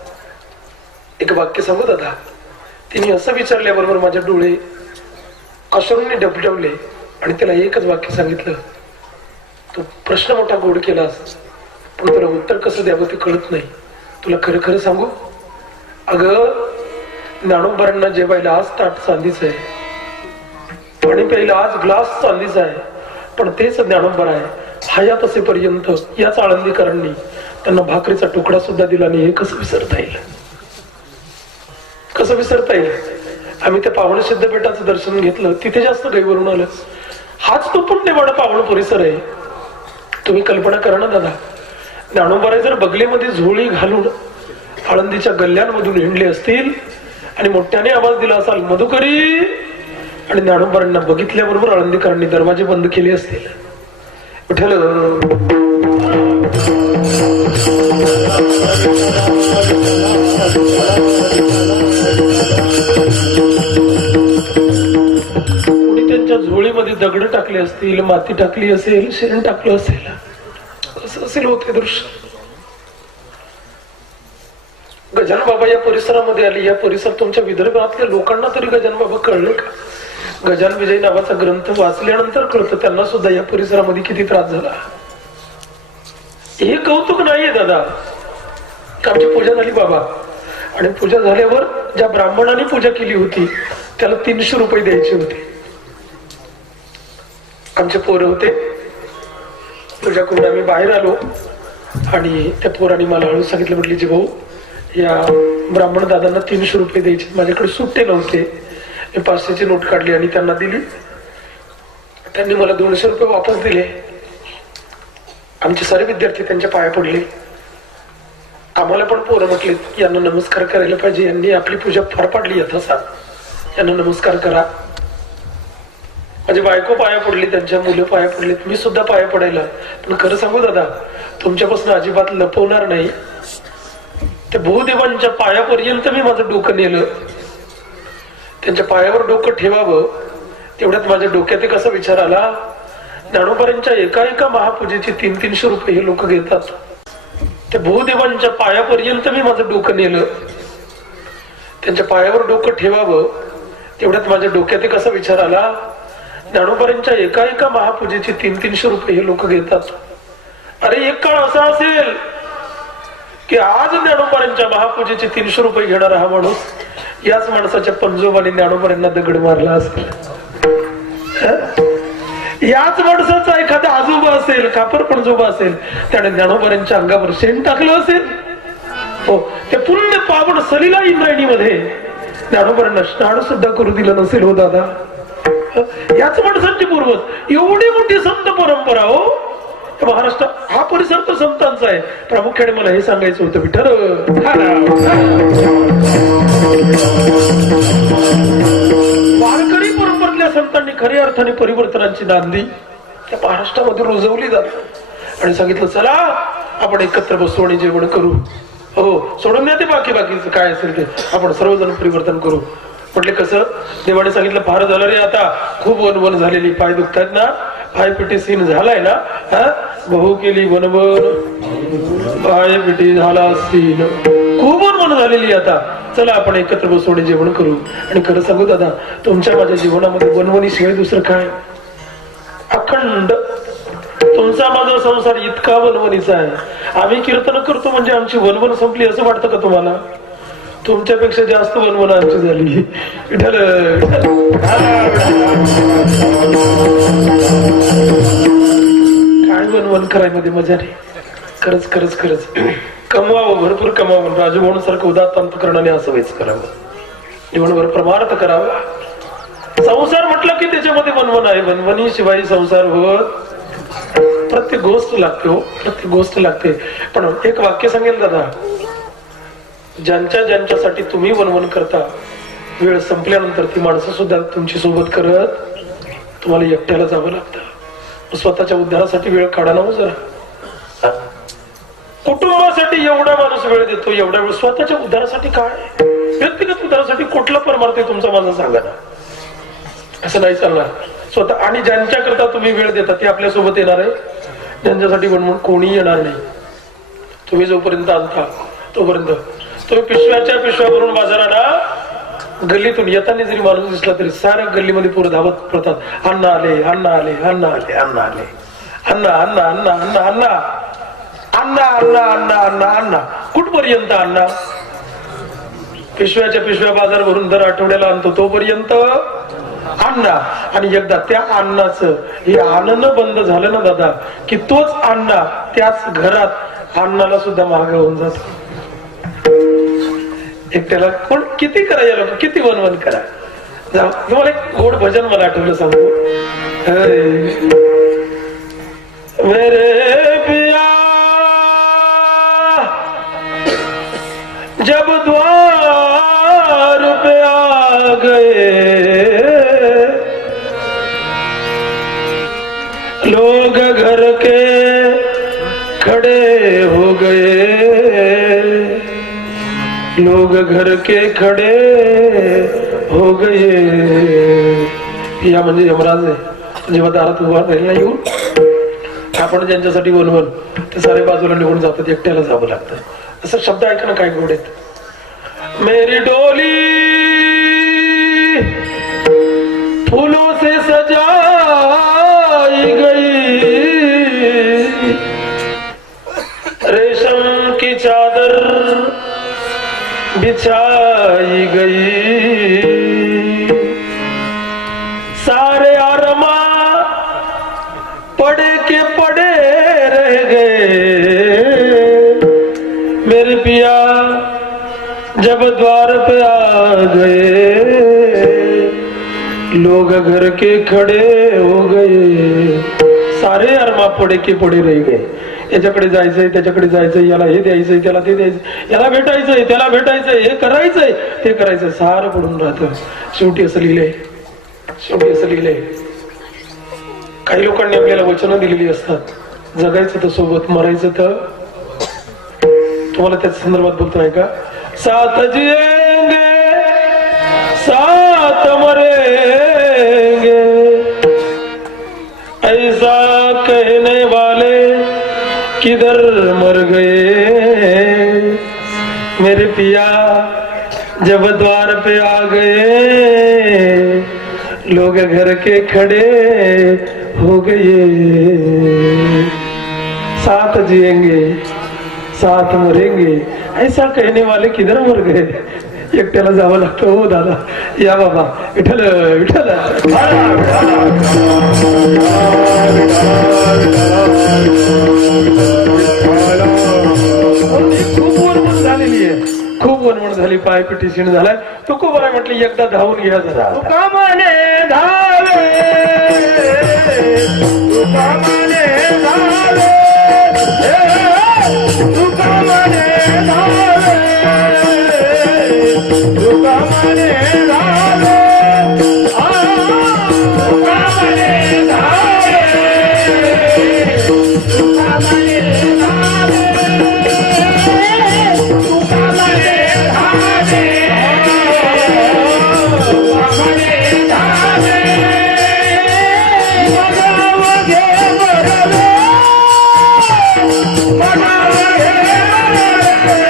एक वाक्य सांगू दादा. तिने असं विचारल्याबरोबर माझे डोळे अश्रूंनी डबडबले आणि तिला एकच वाक्य सांगितलं, तू प्रश्न मोठा गोड केलास पण तुला उत्तर कसं द्यावं ते कळत नाही. तुला खरं खरं सांगू, अगं ज्ञानोबांना जेवायला आज ताट चांदीचं आहे, पाणी प्यायला आज ग्लास चांदीचा आहे, पण तेच ज्ञानोबा आहे हयात असेपर्यंत याच आळंदीकरांनी त्यांना भाकरीचा तुकडा सुद्धा दिला नाही. हे कसं विसरता येईल, कसं विसरता येईल. आम्ही त्या पावण सिद्धपीठाचं दर्शन घेतलं, तिथे जास्त गैवरून आलं. हाच तो पुण्यवाडा पावण परिसर आहे. तुम्ही कल्पना करा ना दादा, ज्ञानोबाराय जर बगलीमध्ये झोळी घालून आळंदीच्या गल्ल्यांमधून हिंडले असतील आणि मोठ्याने आवाज दिला असाल मधुकरी, आणि ज्ञानोबारांना बघितल्याबरोबर आळंदीकरांनी दरवाजे बंद केले असतील. विठ्ठल कोणी त्यांच्या झोळीमध्ये दगड टाकले असतील, माती टाकली असेल, शेण टाकलं असेल, असं असेल होते दृश्य. गजानन बाबा या परिसरामध्ये आले. या परिसर तुमच्या विदर्भातल्या लोकांना तरी गजानन बाबा कळले का? गजानन विजय नावाचा ग्रंथ वाचल्यानंतर कळतं त्यांना सुद्धा या परिसरामध्ये किती त्रास झाला. हे कौतुक नाहीये दादा. आमची पूजा झाली बाबा, आणि पूजा झाल्यावर ज्या ब्राह्मणाने पूजा केली होती त्याला 300 रुपये द्यायचे होते. आमचे पोरं होते. पूजा करून आम्ही बाहेर आलो आणि त्या पोराने मला हळू सांगितलं, म्हटली जी भाऊ, या ब्राह्मण दादांना 300 रुपये द्यायचे. माझ्याकडे सुट्टे नव्हते. मी 500ची नोट काढली आणि त्यांना दिली. त्यांनी मला 200 रुपये वापस दिले. आमचे सारे विद्यार्थी त्यांच्या पाया पडले. आम्हाला पण पोरं म्हटले, यांना नमस्कार करायला पाहिजे, यांनी आपली पूजा फार पाडली यथासाथ, यांना नमस्कार करा. माझी बायको पाया पडली, त्यांच्या मुलं पाया पडले, मी सुद्धा पाया पडायला. पण खरं सांगू दादा, तुमच्यापासून अजिबात लपवणार नाही. त्या भूदेवांच्या पायापर्यंत मी माझं डोकं नेलं. त्यांच्या पायावर डोकं ठेवावं तेवढ्यात माझ्या डोक्यात एक असा विचार आला, ज्ञानोबांच्या एका महापूजेचे 300 रुपये हे लोक घेतात. त्या भूदेवांच्या पायापर्यंत मी माझं डोकं नेलं. त्यांच्या पायावर डोकं ठेवावं तेवढ्यात माझ्या डोक्यात एक असा विचार आला, ज्ञानोबांच्या एका महापूजेचे 300 रुपये हे लोक घेतात. अरे एक काळ असा असेल की आज ज्ञानोबांच्या महापूजेचे 300 रुपये घेणारा हा माणूस याच माणसाच्या पंजोबाने ज्ञानोबांना दगड मारला असेल. याच माणसाचा एखादा आजोबा असेल, खापर पंजोबा असेल, त्याने ज्ञानोबांच्या अंगावर शेण टाकलं असेल. हो, ते पुण्य पावन सलीला इंद्रायणीमध्ये ज्ञानोबांना स्नान सुद्धा करू दिलं नसेल. हो दादा, याच माणसांची पूर्वज एवढी मोठी संत परंपरा. हो, महाराष्ट्र हा परिसर तर संतांचा आहे. प्रामुख्याने मला हे सांगायचं होतं, विठ्ठल वारकरी परंपरेतल्या संतांनी खऱ्या अर्थाने परिवर्तनाची नांदी त्या महाराष्ट्रामध्ये रुजवली जाते. आणि सांगितलं, चला आपण एकत्र बसू आणि जेवण करू. हो, सोडून द्या ते बाकीचं काय असेल ते, आपण सर्वजण परिवर्तन करू. म्हटले कसं? देवाने सांगितलं, फार झालं रे, आता खूप वनवन झालेली, पाय दुखतायत ना, पायपिटी सीन झालाय ना, बहु केली वनवन, पायपिटी झाला सीन, खूप वनवन झालेली. आता चला आपण एकत्र बसू आणि जेवण करू. आणि खरं सांगू दादा, तुमच्या माझ्या जीवनामध्ये वनवणी शिवाय दुसरं काय? अखंड तुमचा माझा संसार इतका वनवणीचा आहे. आम्ही कीर्तन करतो म्हणजे आमची वनवन संपली असं वाटतं का तुम्हाला? तुमच्यापेक्षा जास्त वनवन आमची झाली. काय वनवन करायमध्ये मजा नाही. खरंच खरंच खरंच कमवावं, भरपूर कमावं. राजभवन सारखं उदात्त अंतकरणाने असं वेच करावं, जीवनभर परमार्थ करावा. संसार म्हटलं की त्याच्यामध्ये वनवन आहे. वनवनी शिवाय संसार होत. प्रत्येक गोष्ट लागते हो, प्रत्येक गोष्ट लागते. पण एक वाक्य सांगेल दादा, ज्यांच्यासाठी तुम्ही वनवन करता, वेळ संपल्यानंतर ती माणसं सुद्धा तुमची सोबत करत तुम्हाला एकट्याला जावं लागतं. स्वतःच्या उद्धारासाठी वेळ काढा ना हो जरा. कुटुंबासाठी एवढा माणूस वेळ देतो, एवढा वेळ स्वतःच्या उद्धारासाठी काय, व्यक्तिगत उद्धारासाठी कुठला परमार्थ आहे तुमचा माझा सांगा ना. असं नाही चालणार. स्वतः आणि ज्यांच्याकरता तुम्ही वेळ देता ते आपल्या सोबत येणार आहे. ज्यांच्यासाठी वनवन कोणी येणार नाही. तुम्ही जोपर्यंत आणता तोपर्यंत तुम्ही पिशव्या भरून बाजाराला गल्लीतून येताना जरी माणूस दिसला तरी साऱ्या गल्लीमध्ये पोरं धावत पडतात. अण्णा आले, अण्णा आले, अण्णा आले, अण्णा आले, अण्णा अण्णा अण्णा अण्णा अण्णा अण्णा अण्णा अण्णा अण्णा अण्णा कुठपर्यंत अण्णा? पिशव्या बाजार भरून दर आठवड्याला आणतो तोपर्यंत अण्णा. आणि एकदा त्या अण्णाचं हे आणणं बंद झालं ना दादा, की तोच अण्णा त्याच घरात अण्णाला सुद्धा महाग होऊन जातो. एकट्याला कोण किती करा, या लोक किती वनवन करा. तुम्हाला एक गोड भजन मला आठवलं सांगू. मेरे पिया जब द्वार पे आ गए, लोग घर के खड़े हो गए, लोग घर के खड़े हो गए. या म्हणजे यमराज आहे. जेव्हा दारात उभा राहिला येऊन आपण ज्यांच्यासाठी वनवन ते सारे बाजूला निघून जातात, एकट्याला जावं लागतं. असं शब्द ऐका ना काय गोड आहेत. मेरी डोली फूलों से सजाई गई, रेशम की चादर बिछाई गई, सारे अरमा पड़े के पड़े रह गए. मेरे पिया जब द्वार पे आ गए, लोग घर के खड़े हो गए, सारे अरमा पडे के पडे रह गए. याच्याकडे जायचंय, त्याच्याकडे जायचंय, याला हे द्यायचंय, त्याला ते द्यायचं, याला भेटायचंय, त्याला भेटायचंय, हे करायचंय, ते करायचंय, सारं पडून राहतं. शेवटी असं लिहिलंय, शेवटी असं लिहिलंय. काही लोकांनी आपल्याला वचनं दिलेली असतात, जगायचं तर सोबत, मरायचं तर. तुम्हाला त्याच संदर्भात बोलतोय का? साथ जिएंगे साथ मरेंगे, ऐसा कहने वाले किधर मर गए. मेरे पिया जब द्वार पे आ गए, लोग घर के खड़े हो गए. साथ जिएंगे साथ मरेंगे, ऐसा कहने वाले किधर मर गए. एकट्याला जावं लागतं हो दादा. या बाबा विठ्ठल विठ्ठल. खूप वनवण झालेली आहे, खूप वनवण झाली, पायपिटी शिण झालाय. तुकोबाराय म्हटली एकदा धावून घ्या जरा. तुका म्हणे धावे, तुका म्हणे धावे, तुका म्हणे धावे, तुका म्हणे धावे, तुका म्हणे धावे, तुका म्हणे धावे, तुका म्हणे धावे, तुका म्हणे धावे, मगाव घे बरवे, मगाव घे बरवे.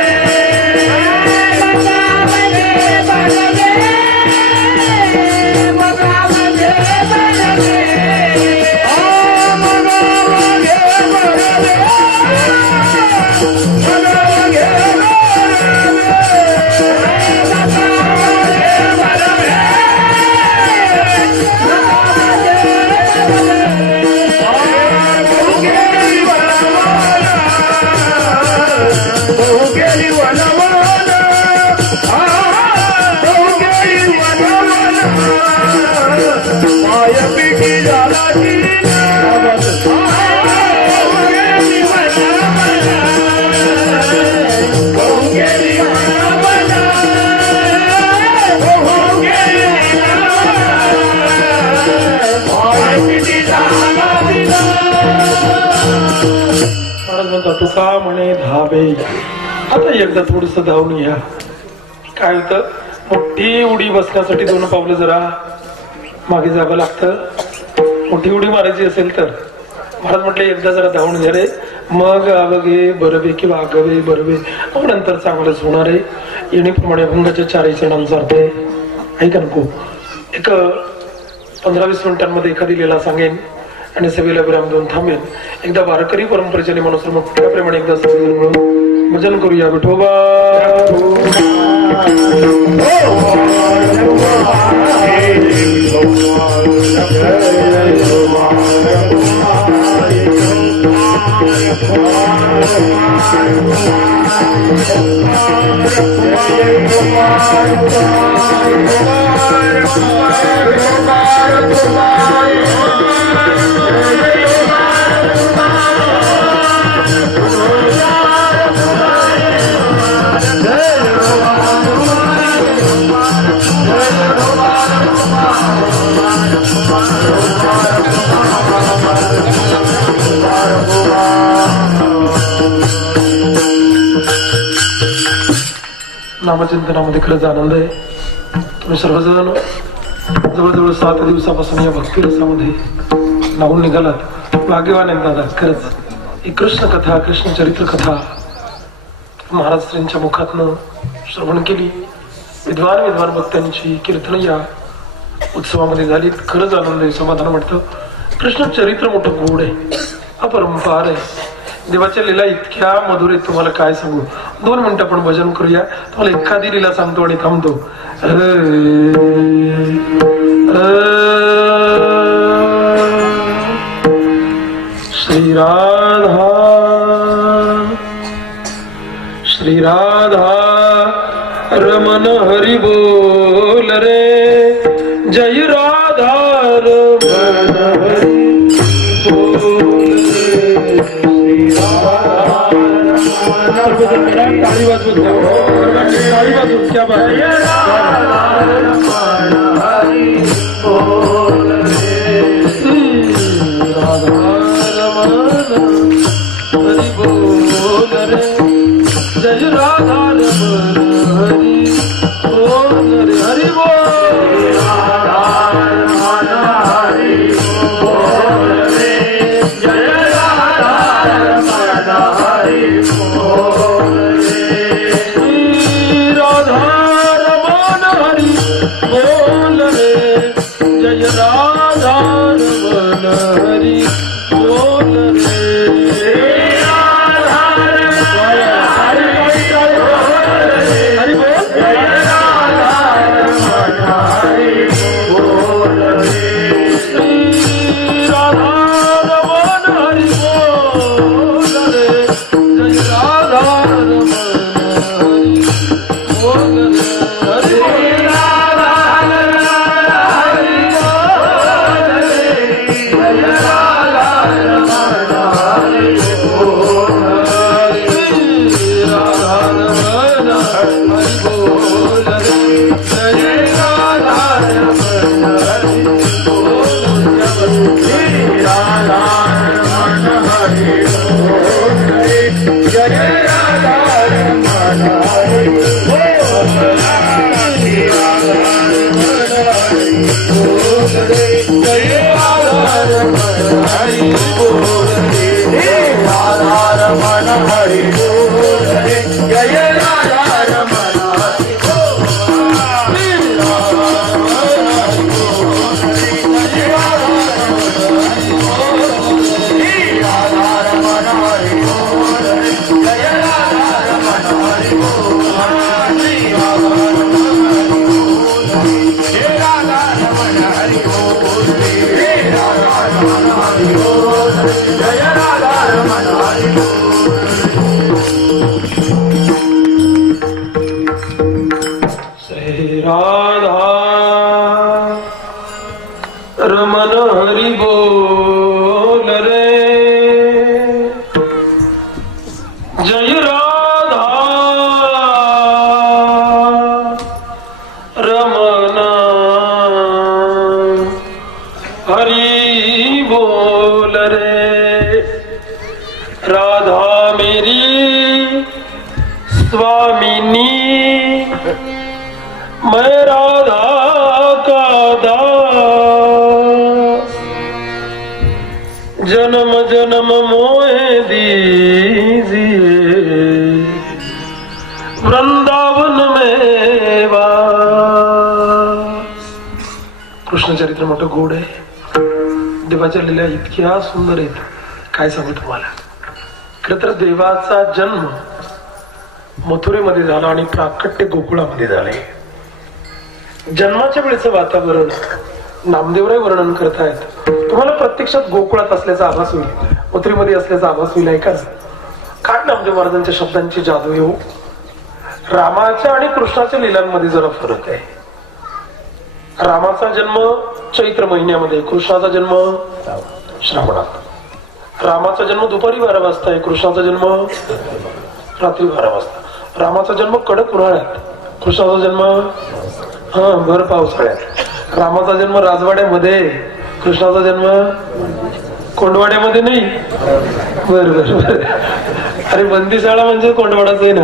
तुका म्हणे धावे. आता एकदा थोडस धावून या. काय होतं, मोठी उडी बसण्यासाठी 2 पावलं जरा मागे जावं लागतं. मोठी उडी मारायची असेल तर महाराज म्हटलं एकदा जरा धावून घ्या रे, मग अवघे बरवे किंवा आगवे बरवे, मग नंतर चांगलंच होणार आहे. येणीप्रमाणे अभंगाच्या 4 चरणांचा अर्थ आहे. ऐका नको, एक 15-20 मिनिटांमध्ये एखादी लीला सांगेन आणि सभेला विराम देऊन थांबेन. एकदा वारकरी परंपरेच्या नियमानुसार मोठ्या प्रेमाने एकदा सगळेजण मिळून भजन करूया. विठोबा नामचिंतनामध्ये खरंच आनंद आहे. तुम्ही सर्वजण जवळजवळ 7 दिवसापासून या भक्ती रसामध्ये लावून निघालात. भाग्यवान आहे दादा खरंच. ही कृष्ण कथा, कृष्ण चरित्र कथा महाराज श्रींच्या मुखातनं श्रवण केली. विद्वान भक्तांची कीर्तन या उत्सवामध्ये झाली. खरंच आनंद आहे, समाधान वाटतं. कृष्ण चरित्र मोठं गोड आहे, अपरंपार आहे. देवाच्या लीला इतक्या मधुर आहेत, तुम्हाला काय सांगू. 2 मिनिटं आपण भजन करूया. तुम्हाला एखादी लीला सांगतो आणि थांबतो. श्रीराधा श्रीराधा रमन हरि बोल रे, जय राधा रमन हरि बोल रे. ताली वाजवून क्या बात. हरि बोल रे, जय राधा रमन हरि बोल रे. हरि बोल राधा में मैं राधा का दास, जन्म जन्म मोहे दीजिए वृंदावन में वास. कृष्ण चरित्र मोठं गोड आहे. देवाच्या लीला इतक्या सुंदर आहेत, काय सांगू तुम्हाला. खरं तर देवाचा जन्म मथुरेमध्ये झाला आणि प्राकट्य गोकुळामध्ये झाले. जन्माच्या वेळेचं वातावरण नामदेवराय वर्णन करतायत. तुम्हाला प्रत्यक्षात गोकुळात असल्याचा आभास होईल, मथुरेमध्ये असल्याचा आभास होईल. ऐका काय नामदेव महाराजांच्या शब्दांची जादू येऊ. रामाच्या आणि कृष्णाच्या लीलांमध्ये जरा फरक आहे. रामाचा जन्म चैत्र महिन्यामध्ये, कृष्णाचा जन्म श्रावणात. रामाचा जन्म दुपारी 12 वाजता आहे, कृष्णाचा जन्म रात्री 12 वाजता. रामाचा जन्म कडक उन्हाळ्यात, कृष्णाचा जन्म भर पावसाळ्यात. रामाचा जन्म राजवाड्यामध्ये, कृष्णाचा जन्म कोंडवाड्यामध्ये नाही. बर बर बर. अरे बंदीशाळा म्हणजे कोंडवाडाच आहे ना.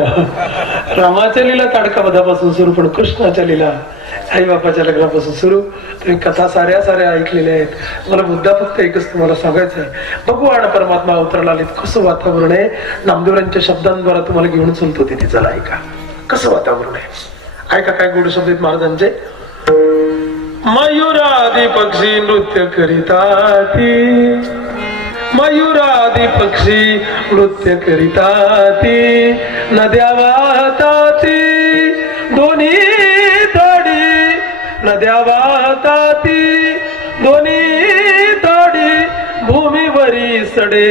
रामाच्या लीला ताडकावधापासून सुरू, पण कृष्णाच्या लीला आई बापाच्या लग्नापासून सुरू. तुम्ही कथा साऱ्या ऐकलेल्या आहेत. मला मुद्दा फक्त एकच तुम्हाला सांगायचा आहे. भगवान परमात्मा अवतरला आलेत. कसं वातावरण आहे. नामदेवरांच्या शब्दांद्वारा तुम्हाला घेऊन चलतो तिथे. चला ऐका कसं वातावरण आहे. ऐका काय गोड शब्द आहेत महाराजांचे. मयुरादी पक्षी नृत्य करिताती, मयुरादी पक्षी नृत्य करिताती, नद्या वाहताती दोन्ही तडी, नद्या वाहताती दोन्ही तडी, भूमीवरी सडे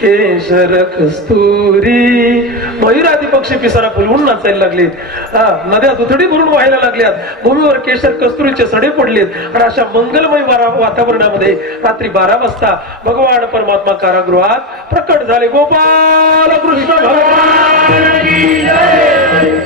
केशर कस्तुरी. मयुरादी पक्षी पिसारा फुलवून नाचायला लागलेत. नद्या दुथडी भरून व्हायला लागल्यात. भूमीवर केशर कस्तुरीचे सडे पडलेत. आणि अशा मंगलमय वातावरणामध्ये रात्री 12 वाजता भगवान परमात्मा कारागृहात प्रकट झाले. गोपाल कृष्ण भगवान की जय.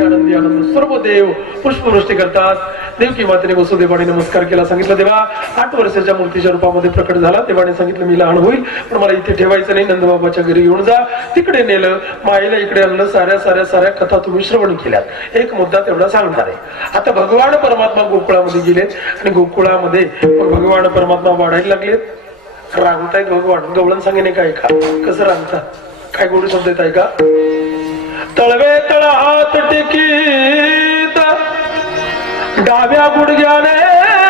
आनंदी आनंद सर्व देव पुष्पवृष्टी करतात. देवकी मातेने वसुदेवाने नमस्कार केला. सांगितलं देवा 8 वर्षाच्या मूर्तीच्या रूपामध्ये प्रकट झाला. देवाने सांगितलं मी लहान होईल, पण मला इथे ठेवायचं नाही. नंदबाबाच्या घरी घेऊन जा. तिकडे नेलं. माईला इकडे आणलं. साऱ्या कथा तुम्ही श्रवण केल्यात. एक मुद्दा तेवढा सांगणार आहे. आता भगवान परमात्मा गोकुळामध्ये गेलेत आणि गोकुळामध्ये भगवान परमात्मा वाढायला लागलेत. रांगतायत भगवान. गवळण सांगेने काय का कसं रांगतात, काय गोड शब्द येत आहे का. तळवे तळ हात टेकीत, डाव्या गुडघ्याने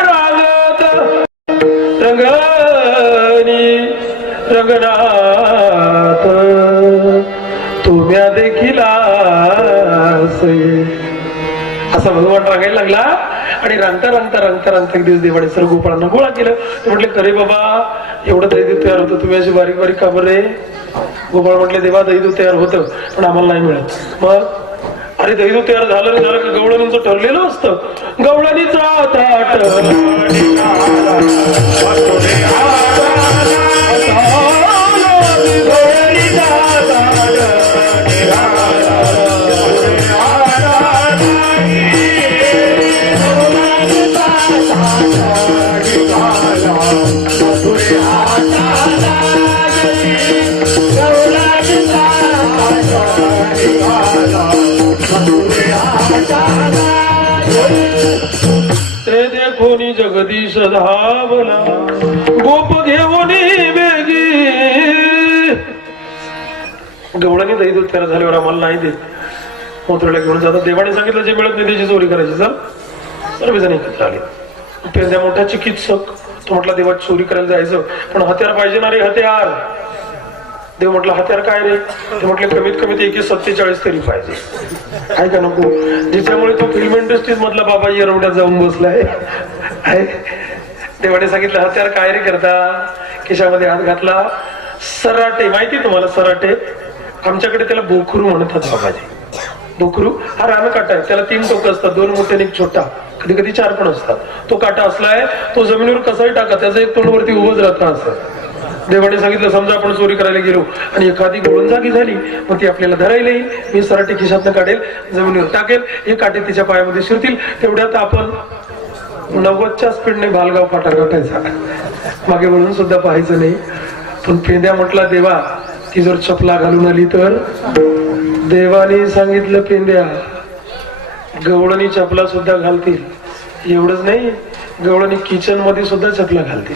रागत, रंगनी रंगनाथ तुम्या देखील असा भगवान रागायला लागला. आणि रांगता एक दिवस देवाने सर्व गोपाळांना गोळा केलं. ते म्हटले अरे बाबा एवढं दही तयार होतं, तुम्ही अशी बारीक बारीक का बरे. गोपाळ म्हटले देवा दही दूध तयार होतं पण आम्हाला नाही मिळत. मग अरे दही दूध तयार झालं नाही झालं की गवळणीचं ठरलेलं असतं. गवळणीचा ताट ते देखोनी जगदीश धावला, गोप घेऊनी बेगी. गवळणी दही दूध तयार झाल्यावर आम्हाला नाही देत. मोत्रेला घेऊन जातात. देवाने सांगितलं जे मिळत नाही त्याची चोरी करायची. चल सर्वजण एकत्र आले. पेंद्या मोठा चिकित्सक तो म्हटला देवा चोरी करायला जायचं पण हत्यार पाहिजे ना रे. हत्यार. देव म्हटलं हत्यार काय रे. ते म्हटले कमीत कमी 47 तरी पाहिजे. आहे का नको. ज्याच्यामुळे तो फिल्म इंडस्ट्रीज मधला बाबा येरवड्यात जाऊन बसलाय. देवाने सांगितलं हत्यार काय रे करता. खिशामध्ये हात घातला. सराटे माहिती तुम्हाला. सराटे आमच्याकडे त्याला बोखरू म्हणतात बाबाजी. बोखरू हा रानकाटा आहे. त्याला 3 टोक असतात. 2 मोठे आणि 1 छोटा. कधी कधी 4 पण असतात. तो काटा असलाय तो जमिनीवर कसाही टाका त्याचं एक तोंड वरती उभंच राहतं. असं देवाने सांगितलं समजा आपण चोरी करायला गेलो आणि एखादी गोळंजागी झाली मग ती आपल्याला धरायला येईल. मी सराटी खिशातनं काढेल, जमिनीवर टाकेल, हे काटे तिच्या पायामध्ये शिरतील. तेवढ्यात आपण 90च्या स्पीडने भालगाव फाटा गाठायचा. मागे वळून सुद्धा पाहायचं नाही. पण पेंद्या म्हटला देवा ती जर चपला घालून आली तर. देवाने सांगितलं पेंद्या गवळणी चपला सुद्धा घालतील. एवढंच नाही, गवळणी किचन मध्ये सुद्धा चपला घालतील.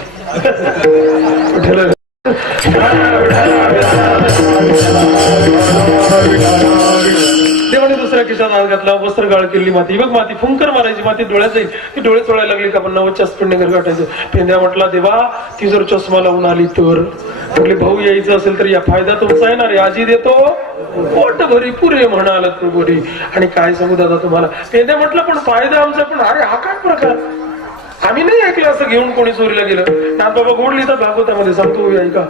देवाने दुसऱ्या खिशात हात घातला, वस्त्र गाळ केली माती. बघ माती फुंकर मारायची, माती डोळ्यात जाईल. ती डोळे चोळायला लागली का, पण नवच्या स्पीडने घर गाठायचं. पेंद्या म्हटला, देवा ती जर चष्मा लावून आली तर. म्हटले, भाऊ यायचं असेल तर या, फायदा तुमचा आहे ना रे, आजी देतो पोट भरी पुरे म्हणाल तू गोरी. आणि काय सांगू दादा तुम्हाला, पेंद्या म्हटलं पण फायदा आमचा. पण अरे हा काय प्रकार, आम्ही नाही ऐकलं असं घेऊन कोणी चोरीला गेलं. नाथबाबा गोडली तर भागवतामध्ये सांगतो, ऐका.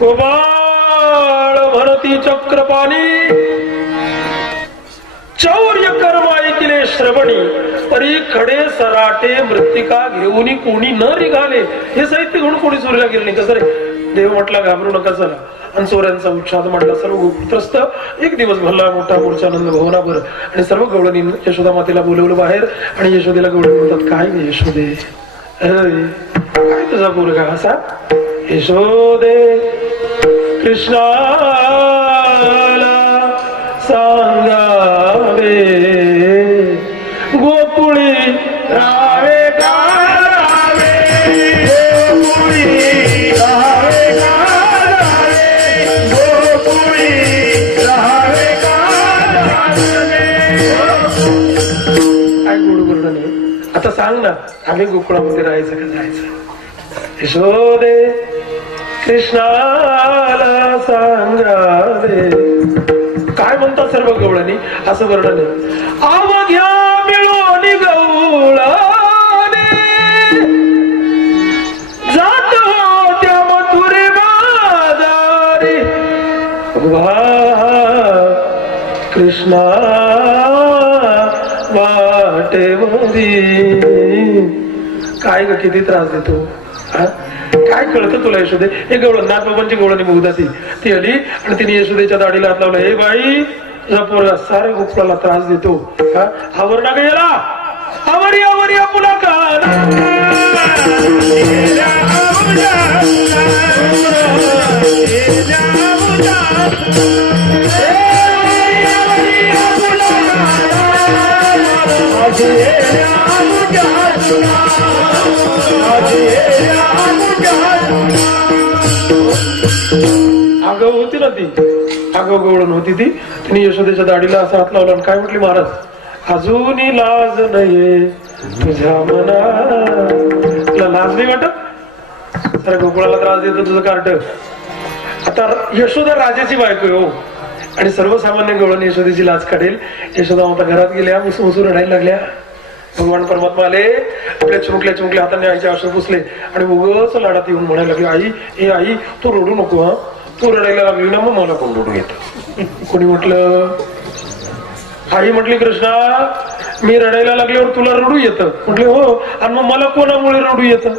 गोपाळ भरती चक्रपाणी चौर्य कर्म ऐकले श्रवणी, तरी खडे सराटे मृत्तिका घेऊन कोणी न निघाले. हे साहित्य घेऊन कोणी चोरीला गेलं नाही. कसं रे, देव म्हटला घाबरू नका चला. आणि चोऱ्यांचा उच्छाद म्हटला. सर्व गोत्रस्त एक दिवस भरला मोठा मोर्चा नंद भवनाभर. आणि सर्व गवळणी यशोदा मातेला बोलवलं बाहेर. आणि यशोदेला गवळणी म्हणतात, काय ग यशोदे, काय तुझा पोरगा असा. यशोदे कृष्णाला सांगावे, गोकुळी रावे गावे, गोकुळी रावे गावे, गोकुळी रावे गावे. काय गोड गोड नाही. आता सांग ना, आम्ही गोकुळामध्ये राहायचं का जायचं. यशोदे कृष्णाला सांगावे. काय म्हणतात सर्व गवळणी, असं वर्णन आहे. अवघ्या मिळून गवळाने जात होत्या मथुरे बाजारी, कृष्णा वाटेवरी. काय ग किती त्रास देतो, काय कळतं तुला यशोदे. हे गवळण नाथबाबांची गवळणी बहुधा ती आली आणि तिने यशोदेच्या दाढीला हात लावला. हे बाई, तुझा पोरगा सारे गोकुळाला त्रास देतो. आवर ना ग याला, आवरी आवरी आपुला कान. आगाऊ होती ना ती, आगाऊ गवळण होती ती. तिने यशोदेच्या दाढीला असा हात लावला आणि काय म्हटली, महाराज अजूनही लाज नाहीये तुझ्या मना. तुला लाज नाही वाटत, तर गोकुळाला त्रास देतो तुझं कार्ट. आता यशोदा राजाची बायको हो, आणि सर्वसामान्य गवळण यशोदेची लाज काढेल. यशोदा माता घरात गेल्या, मुसमुसू रडायला लागल्या. भगवान परमात्मा आले, आपल्या चिमुकल्या हाताने आईच्या आश्रू पुसले आणि उगाच लाडात येऊन म्हणायला लागले, आई हे आई तू रडू नको, हा तू रडायला लागली ना मग मला कोण रडू येत. कोणी म्हटलं, आई म्हटली, कृष्णा मी रडायला लागल्यावर तुला रडू येतं. म्हटले हो, आणि मग मला कोणामुळे रडू येतं,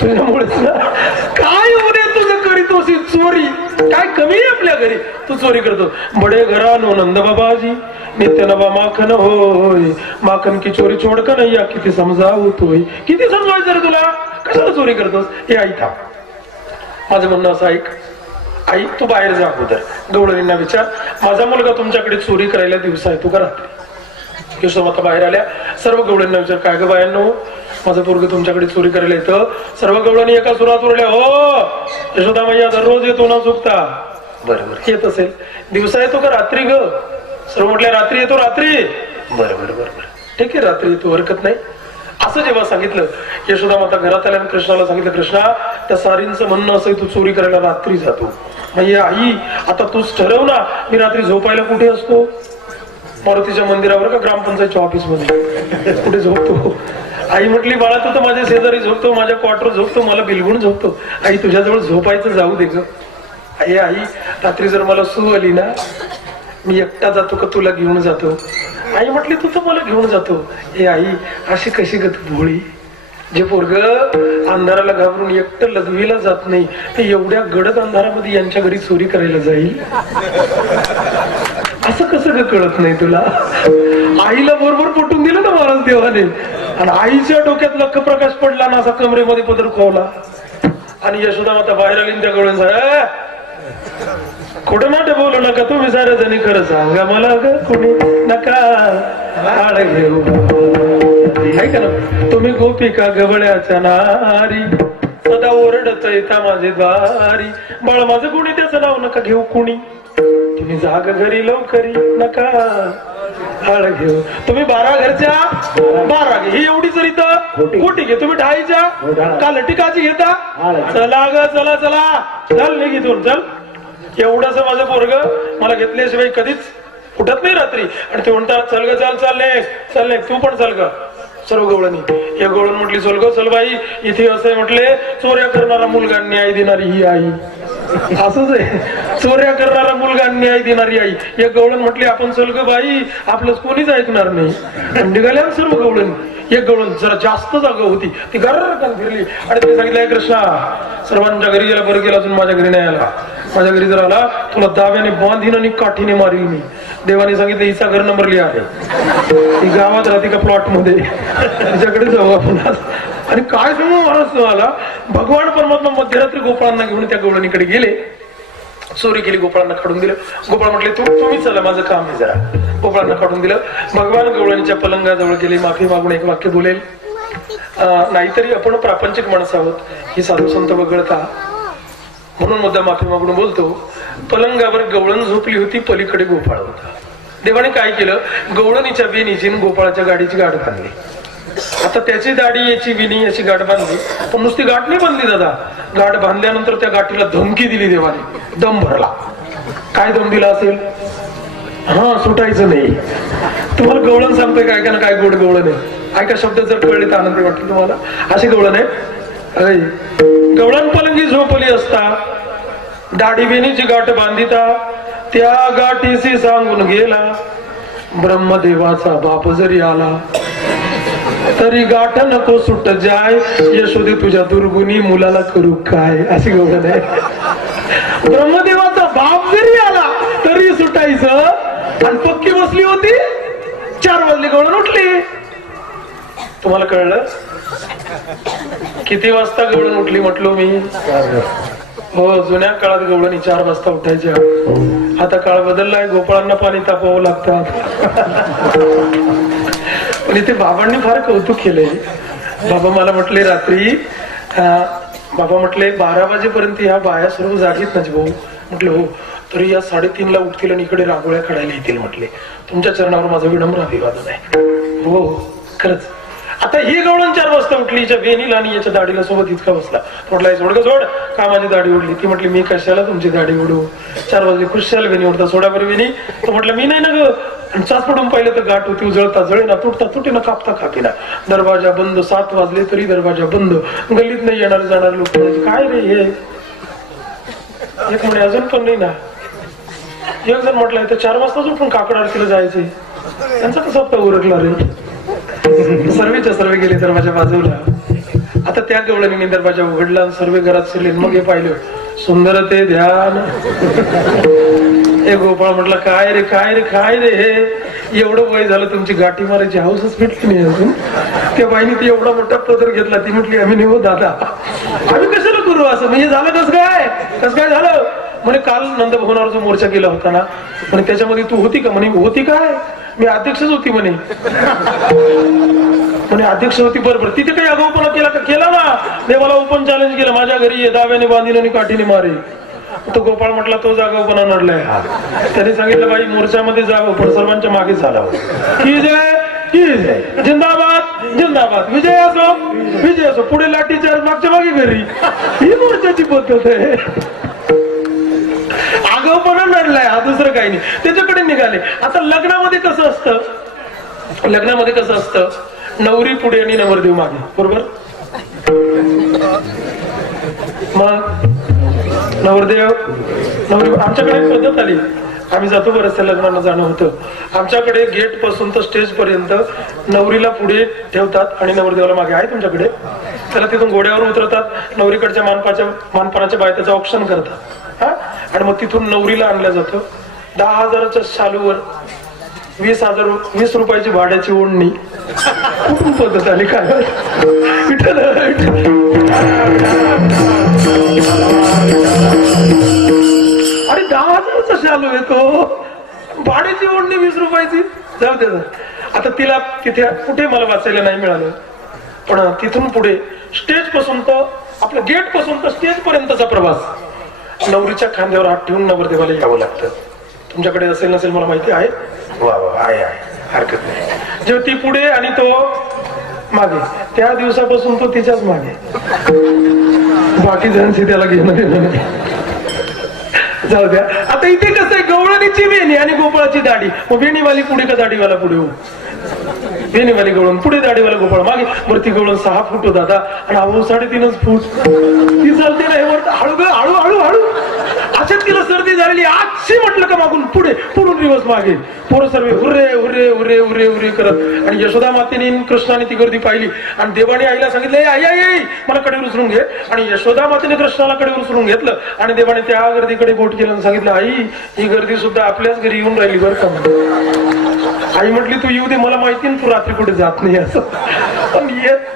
तुझ्यामुळेच ना. काय होणे तुझं करीतोस चोरी, काय कमी आहे आपल्या घरी, तू चोरी करतो. बडे घरानो नंद बाबाजी नित्य नवा माखन होय, माखन की चोरी छोड का नाही, या किती समजावतोय. किती समजायचं रे तुला, कशाला चोरी करतोस. हे आई थांब, माझं म्हणणं असं ऐक. आई तू बाहेर जा अगोदर, गवळणींना विचार, माझा मुलगा तुमच्याकडे चोरी करायला दिवसा येतो का रात्री. यशोदा बाहेर आल्या, सर्व गवळणींना विचार, काय ग बायांनो, माझं पोरग तुमच्याकडे चोरी करायला येतं. सर्व गवळणी एका सुरात उरल्या. हो यशोदा मैया दररोज येतो ना चुकता. बरोबर येत असेल, दिवसा येतो का रात्री ग. सर्व म्हटल्या रात्री येतो. रात्री बरोबर बरोबर ठीक आहे, रात्री येतो, हरकत नाही. असं जेव्हा सांगितलं, यशोदा माता घरात आल्या आणि कृष्णाला सांगितलं, कृष्णा त्या सारींचं म्हणणं असं तू चोरी करायला रात्री जातो. म्हणजे आई आता तूच ठरव ना, मी रात्री झोपायला कुठे असतो, मारुतीच्या मंदिरावर का ग्रामपंचायतच्या ऑफिस मध्ये कुठे झोपतो. आई म्हटली, बाळा तू तर माझ्या शेजारी झोपतो, माझ्या क्वार्टर झोपतो, मला बिलगुण झोपतो. आई तुझ्याजवळ झोपायचं जाऊ दे ग. आई रात्री जर मला सू आली ना, मी एकटा जातो का तुला घेऊन जातो. आई म्हटली, तू तर मला घेऊन जातो. हे आई अशी कशी ग तू भोळी. जे पोरग अंधाराला घाबरून एकटं लघवीला जात नाही, ते एवढ्या गडद अंधारामध्ये यांच्या घरी चोरी करायला जाईल, असं कसं ग कळत नाही तुला. आईला बरोबर पटून दिलं ना महाराज देवाने. आणि आईच्या डोक्यात लख प्रकाश पडला ना, असा कमरेमध्ये पदर खोवला. आणि यशोदा माता बाहेर आली, त्या गवळण खोटं नाट बोलू नका तुम्ही सारे जणी खरं सांगा मला ग कुणी नका आळ घेऊ आहे का ना तुम्ही गोपिका गवळ्याच्या नारी सदा ओरडत येता माझे द्वारी बाळ माझं कोणी त्याचं नाव नका घेऊ कुणी तुम्ही जाग घरी लवकरी नका आळ घेऊ तुम्ही 12 घरच्या 12 घे ही एवढी जर इथं कोटी घे तुम्ही 10च्या का लटिकाची घेता चला ग चला चला चल निघितून चल एवढंच माझं पोरग मला घेतल्याशिवाय कधीच उठत नाही रात्री आणि ते म्हणतात चल ग चल चालले तू पण चल ग सर्व गवळणी एक गवळण म्हटली चल ग चल बाई इथे असं म्हटले चोऱ्या करणारा मुलगा न्याय देणारी ही आई असंच आहे चोऱ्या करणारा मुलगा न्याय देणारी आई एक गवळण म्हटली आपण चल ग बाई आपलं कोणीच ऐकणार नाही निघाल्या सर्व गवळण एक गवळण जरा जास्त जागा होती ती गर्र फिरली आणि तिने सांगितलं कृष्णा सर्वांच्या घरी गेला बरं गेला अजून माझ्या घरी नाही आला माझ्या घरी जर आला तुला दाव्याने बांधीन आणि काठीने मारील मी देवाने सांगितलं हिचा घर नंबर लिहा आहे ती गावात राहते का प्लॉट मध्ये तिच्याकडे जाऊ आपण आणि काय सांगू माणूस आला भगवान परमात्मा मध्यरात्री गोपाळांना घेऊन त्या गवळणीकडे गेले चोरी केली गोपाळांना काढून दिलं गोपाळ म्हटले तुम्ही चला माझं काम आहे जरा गोपाळांना काढून दिलं भगवान गवळणीच्या पलंगाजवळ गेले माफी मागून एक वाक्य बोलेल नाहीतरी आपण प्रापंचिक माणसं आहोत ही साधू संत वगळता म्हणून मुद्दा माफी मागून बोलतो पलंगावर गवळण झोपली होती पलीकडे गोपाळ होता देवाने काय केलं गवळणीच्या वेणीची गोपाळाच्या गाडीची गाठ बांधली आता त्याची दाढी याची विणी याची गाठ बांधली पण नुसती गाठ नाही बांधली दादा गाठ बांधल्यानंतर त्या गाठीला धमकी दिली देवाने दम भरला काय दम दिला असेल हा सुटायचं नाही तुम्हाला गवळण सांगतोय काय का ना काय गोड गवळण आहे ऐका शब्द जर कळले तर आनंद वाटतो तुम्हाला अशी गवळण आहे गवळण पलंगी झोपली असता दाढी वेणीची गाठ बांधिता त्या गाठीशी सांगून गेला ब्रह्मदेवाचा बाप जरी आला तरी गाठ नको सुट जाय यशोदे तुझ्या दुर्गुणी मुलाला करू काय अशी गवळण आहे ब्रह्मदेवाचा बाप जरी आला तरी सुटायचं आणि पक्की बसली होती 4 वाजले गवळण उठली तुम्हाला कळलं किती वाजता गवळण उठली म्हटलो मी हो जुन्या काळात गवळणी 4 वाजता उठायच्या आता काळ बदललाय गोपाळांना पाणी तापवावं लागतात पण इथे बाबांनी फार कौतुक केलंय बाबा मला म्हटले रात्री बाबा म्हटले 12 वाजेपर्यंत ह्या बाया सर्व जागीत नाच भाऊ म्हटलं हो तरी या 3:30ला उठतील आणि इकडे रांगोळ्या काढायला येतील म्हटले तुमच्या चरणावर माझा विनम्र अभिवादन आहे हो खरंच आता ही गवळण 4 वाजता उठली हिच्या वेणीला आणि याच्या दाढीला सोबत इतका बसला म्हटलं सोड सोड का माझी दाढी उडली ती म्हटली मी कशाला तुमची दाढी उडू 4 वाजले खुशाल वेणी उडता सोडा बरं वेणी तो म्हटलं मी नाही ना ग चाच पडून पाहिलं तर गाठ होती उजळता जळेना तुटता तुटेना कापता कापीना दरवाजा बंद 7 वाजले तरी दरवाजा बंद गल्लीत नाही येणार जाणार लोक काय रे हे एक म्हणे अजून पण नाही ना एक जण म्हटलंय तर 4 वाजताच उठून काकड आरतीला जायचे त्यांचा कसा हप्ता उरकला रे सर्वेच्या सर्व गेले दरवाजा बाजूला आता त्या गवळणीने दरवाजा उघडला सर्व घरात शिरले मग हे पाहिलं सुंदर ते ध्यान एक गोपाळ म्हटलं काय रे हे एवढं वय झालं तुमची गाठी मारायची हाऊसच भेटली नाही अजून त्या बाईने ती एवढा मोठा पदर घेतला ती म्हटली आम्ही नाही हो दादा आम्ही कशाला करू असं म्हणजे झालं कसं काय झालं म्हणे काल नंदभवनावर जो मोर्चा केला होता ना म्हणे त्याच्यामध्ये तू होती का म्हणे होती काय मी अध्यक्षच होती म्हणे अध्यक्ष होती बरोबर तिथे काही आगाऊपणा केला ना देवाला ओपन चॅलेंज केलं माझ्या घरी दाव्याने बांधील आणि काठीने मारे तो गोपाळ म्हटला तो जागाऊपणा नडलाय त्याने सांगितलं बाई मोर्चामध्ये जावं पण सर्वांच्या मागे चालावं की जय जिंदाबाद विजय असो पुढे लाठीचार्ज मागच्या मागे घरी ही मोर्चाची पद्धत आहे आगाऊपणा नडलाय हा दुसरं काही नाही त्याच्याकडे निघाले आता लग्नामध्ये कसं असतं नवरी पुढे आणि नवरदेव मागे बरोबर मग नवरदेव आमच्याकडे पद्धत आली आम्ही जातो बरंचशा लग्नाला जाणं होतं आमच्याकडे गेट पासून तर स्टेज पर्यंत नवरीला पुढे ठेवतात आणि नवरदेवाला मागे आहे तुमच्याकडे त्याला तिथून घोड्यावर उतरतात नवरीकडच्या मानपानाच्या बायकाचं ऑप्शन करतात हा आणि मग तिथून नवरीला आणलं जातं 10,000च्या शालूवर 20 रुपयाची भाड्याची ओढणी कुठून पद्धत आली काय अरे 10,000 माझी ओढणी 20 रुपयाची. जाऊ दे. आता तिला तिथे कुठे मला वाचायला नाही मिळालं, पण तिथून पुढे स्टेज पासून तर आपल्या गेट पासून तर स्टेज पर्यंतचा प्रवास नवरीच्या खांद्यावर हात ठेवून नवरदेवाला यावं लागतं. तुमच्याकडे असेल नसेल मला माहिती आहे. वा वा, आहे हरकत नाही. जेव्हा ती पुढे आणि तो मागे, त्या दिवसापासून तो तिच्याच मागे, बाकी जणांशी त्याला घेणं देणं नाही. जाऊ द्या. आता इथे कसं आहे, गवळणीची वेणी आणि गोपाळाची दाढी. मग वेणीवाली पुढे का दाढीवाला पुढे हो? वेणीवाली गवळण पुढे, दाढीवाला गोपाळ मागे. वरती गवळण 6 फूट हो दादा, आणि आहो 3.5 फूट. ती चालते नाही वर, हळू हळू हळू हळू. अशात तिला सर्दी झालेली. आजशी म्हटलं का मागून पुढे, पुढून दिवस मागे. पोरं सर्व hurray hurray hurray hurray hurray करत. आणि यशोदा मातेने कृष्णाने ती गर्दी पाहिली आणि देवाने आईला सांगितलं, आई आई आई मला कडेवर उचलून घे. आणि यशोदा मातेने कृष्णाला कडेवर उचलून घेतलं आणि देवाने त्या गर्दीकडे बोट केलं आणि सांगितलं, आई ही गर्दी सुद्धा आपल्याच घरी येऊन राहिली बरं का. आई म्हटली, तू येऊ दे, मला माहिती ना तू रात्री कुठे जात नाही असं. पण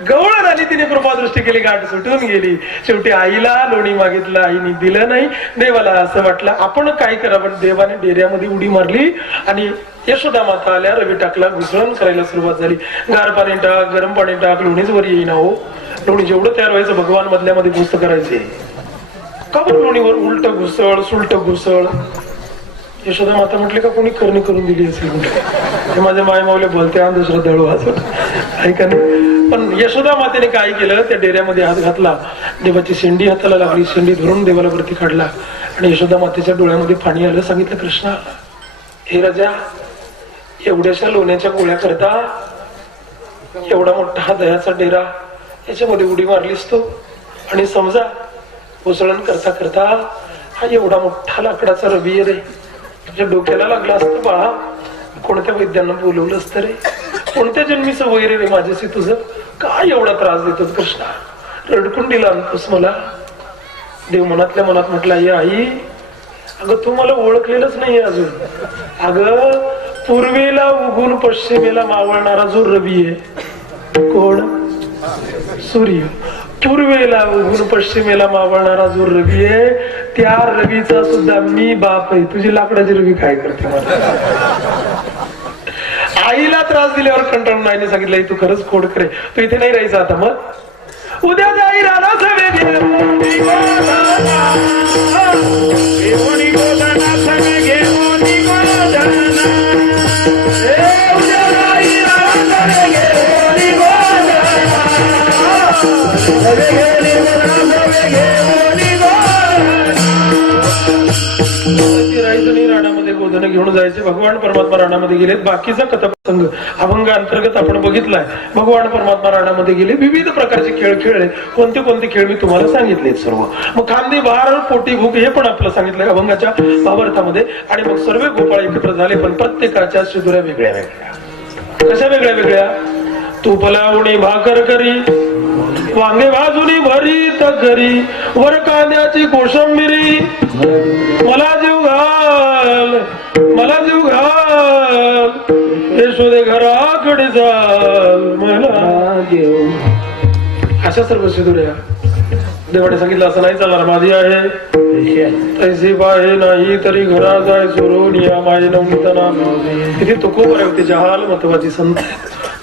गवळण आली, तिने कृपादृष्टी केली, गाठ सुटून गेली. शेवटी आईला लोणी मागितलं, आईने दिलं नाही. देवाला असं वाटलं आपण काय करावं. देवाने डेऱ्यामध्ये उडी मारली आणि यशोदा माता आल्या. रवी टाकला, घुसळण करायला सुरुवात झाली. गार पाणी टाक, गरम पाणी टाक, लोणीच वर येईना हो. लोणी जेवढं तयार व्हायचं भगवान मधल्या मध्ये घुसत करायचे. का बरं लोणीवर उलट घुसळ सुलट घुसळ. यशोदा माता म्हटले का कोणी करणी करून दिली असेल म्हटलं. माझ्या मायमावले बोलते अंधश्रद्धाळू वाचत ऐका नाही. पण यशोदा मातेने काय केलं, त्या डेऱ्यामध्ये हात घातला, देवाची शेंडी हाताला लागली, शेंडी धरून देवाला वरती काढला आणि यशोदा मातेच्या डोळ्यामध्ये पाणी आलं. सांगितलं, कृष्णा हे राजा, एवढ्याशा लोण्याच्या गोळ्या करता एवढा मोठा हा दह्याचा डेरा, याच्यामध्ये उडी मारलीस तो. आणि समजा उसळण करता करता हा एवढा मोठा लाकडाचा रवी रे, तुझ्या डोक्याला लागला असतं बाळा. कोणत्या वैद्यांना बोलवलं असतं रे, कोणत्या जन्मीचं वैर रे माझ्याशी तुझं, काय एवढा त्रास देतोस कृष्णा, रडकुंडीला आणतोस मला. देव मनातल्या मनात म्हटला, आई अगं तू मला ओळखलेलंच नाहीये अजून. अगं पूर्वेला उगून पश्चिमेला मावळणारा जो रवी आहे, कोण? सूर्य. पूर्वेला उगून पश्चिमेला मावळणारा जो रवी आहे, त्या रवीचा सुद्धा मी बाप आहे. तुझी लाकडाची रवी काय करते मला. आईला त्रास दिल्यावर कंटाळून आईने सांगितलं, तू खरंच खोड करे, तू इथे नाही राहायचं आता. मग उद्या जाई राणा राणामध्ये गोधन घेऊन जायचे. भगवान परमात्मा राणामध्ये गेले. बाकीचा कथाप्रसंग अभंग अंतर्गत आपण बघितलाय. भगवान परमात्मा राणामध्ये गेले, विविध प्रकारचे खेळ खेळले. कोणते कोणते खेळ मी तुम्हाला सांगितले सर्व. मग खांदे भार पोटी भूक हे पण आपलं सांगितलंय अभंगाच्या भावार्थामध्ये. आणि मग सर्व गोपाळ एकत्र झाले, पण प्रत्येकाच्या शिदुऱ्या वेगळ्या वेगळ्या. कशा वेगळ्या वेगळ्या? तूप लावणी भाकर करी, वांगे भाजूनी भरीत घरी, वर कांद्याची कोशिंबिरी, मला जीव घाल मला जीव घाल, यशोदे घराकडे चाल मला देव. अशा सर्व शिदुऱ्या. देवाने सांगितलं असं नाही चालणार. माझी आहे तैसी बाहे नाही तरी घरा जाय सोडून या माये नवनीतना. तिथे तुकोबर आहे, तिच्या हाल महत्वाची संत.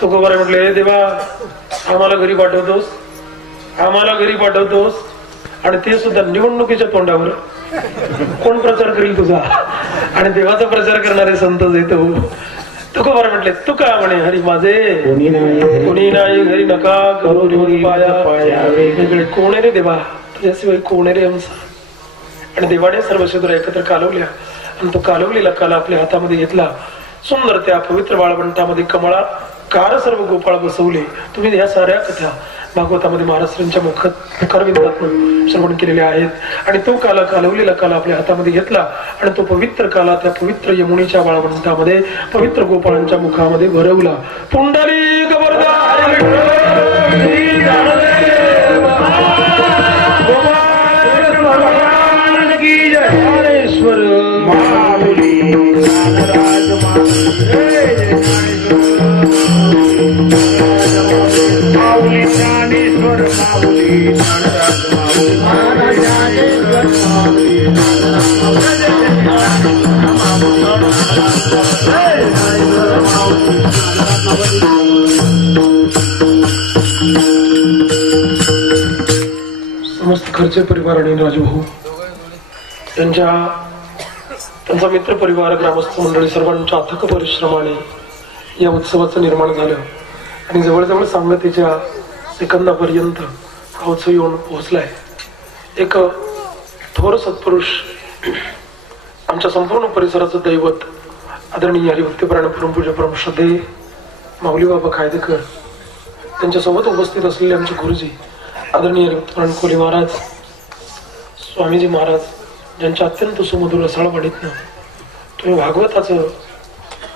तुकोबर म्हटले, देवा आम्हाला घरी पाठवतोस, आम्हाला घरी पाठवतोस, आणि ते सुद्धा निवडणुकीच्या तोंडावर. कोण प्रचार करेल तुझा? आणि देवाचा प्रचार करणारे संत येतो. तुकोबार म्हटले, तू का म्हणे हरी माझे कोणी नाही घरी, नका करू पाया वेगळे. कोण आहे रे देवा, तुझ्याशिवाय कोण आहे रे आमचा. आणि देवाने सर्व शिदुऱ्या एकत्र कालवल्या आणि तो कालवलेला काला आपल्या हातामध्ये घेतला. सुंदर त्या पवित्र बाळवंटामध्ये कमळा कार सर्व गोपाळ बसवले. तुम्ही या साऱ्या कथा भागवतामध्ये महाराष्ट्रांच्या मुखविंदातून श्रवण केलेले आहेत. आणि तो काला कालवलेला काला आपल्या हातामध्ये घेतला आणि तो पवित्र काला त्या पवित्र यमुनेच्या बाळवंटामध्ये पवित्र गोपाळांच्या मुखामध्ये भरवला. पुंडलिक वरदाय ज्ञानेश्वर माऊली खर्चे परिवार आणि राजभाऊ त्यांचा मित्र परिवार ग्रामस्थ मंडळी सर्वांच्या अथक परिश्रमाने या उत्सवाचं निर्माण झालं आणि जवळजवळ सांगतेच्या सेकंदापर्यंत हा उत्सव येऊन पोहोचलाय. एक थोर सत्पुरुष आमच्या संपूर्ण परिसराचं दैवत आदरणीय हरिभक्तीपरायण परमपूज्य परमश्रद्धे माऊली बाबा खायदेकर त्यांच्यासोबत उपस्थित असलेले आमचे गुरुजी आदरणीय हरिभक्तीपरायण कोली महाराज स्वामीजी महाराज ज्यांच्या अत्यंत सुमधुर रसाळवाणीतनं तुम्ही भागवताचं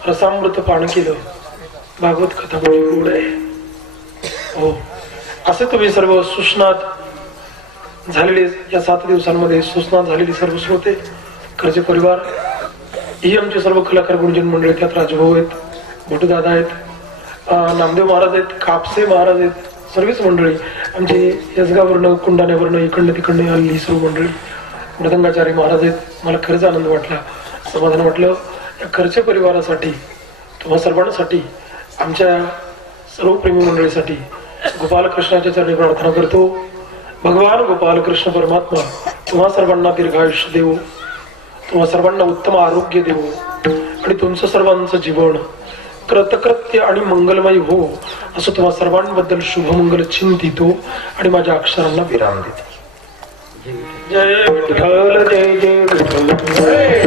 रसामृत पान केलं. भागवत कथा म्हणजे गोड आहे हो. असे तुम्ही सर्व सुस्नात झालेले या 7 दिवसांमध्ये सुस्नात झालेली सर्व श्रोते खर्चे परिवार ही आमचे सर्व कलाकार गुरुजन मंडळी त्यात राजभाऊ आहेत, भटूदादा आहेत, नामदेव महाराज आहेत, कापसे महाराज आहेत, सर्वच मंडळी आमची यसगावरनं कुंडाण्यावरनं इकडनं तिकडनं आलेली सर्व मंडळी मृदंगाचार्य महाराज आहेत. मला खरंच आनंद वाटला, समाधान वाटलं. या खर्चे परिवारासाठी तुम्हा सर्वांसाठी आमच्या सर्व प्रेमी मंडळीसाठी गोपालकृष्णाच्या चरणी प्रार्थना करतो. भगवान गोपालकृष्ण परमात्मा तुम्हा सर्वांना दीर्घायुष्य देवो, तुम्हा सर्वांना उत्तम आरोग्य देवो आणि तुमचं सर्वांचं जीवन कृतकृत्य आणि मंगलमय हो असं तुम्हा सर्वांबद्दल शुभमंगल चिंतितो आणि माझ्या अक्षरांना विराम देतो. जय विठ्ठल जय जय विठ्ठल जय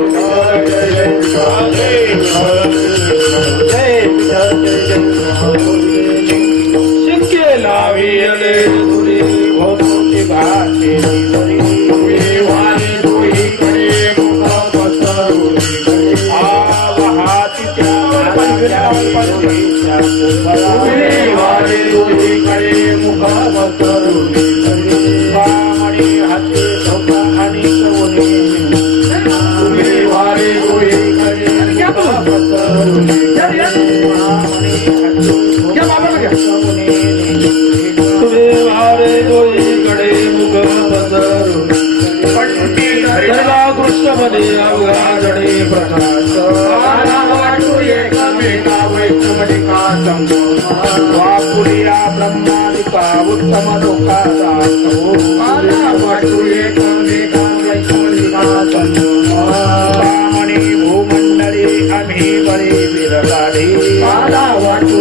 शिंके लाविले दुरी भोवती भाते दुरी वाली दुई कडे मुख पसरुली आवाहाती त्या दुरी वाली दुई कडे मुख पसरुली बामणी हाती सोपा आणि सवनी दुरी वाली दुई कडे मुख पसरुली कृष्णमध्ये अवघाजणे प्रकाश वापुरिया ब्रह्मादिका उत्तम लोकाचा ब्राह्मणी भूमंडळी आम्ही बरे विरगाडी वाटू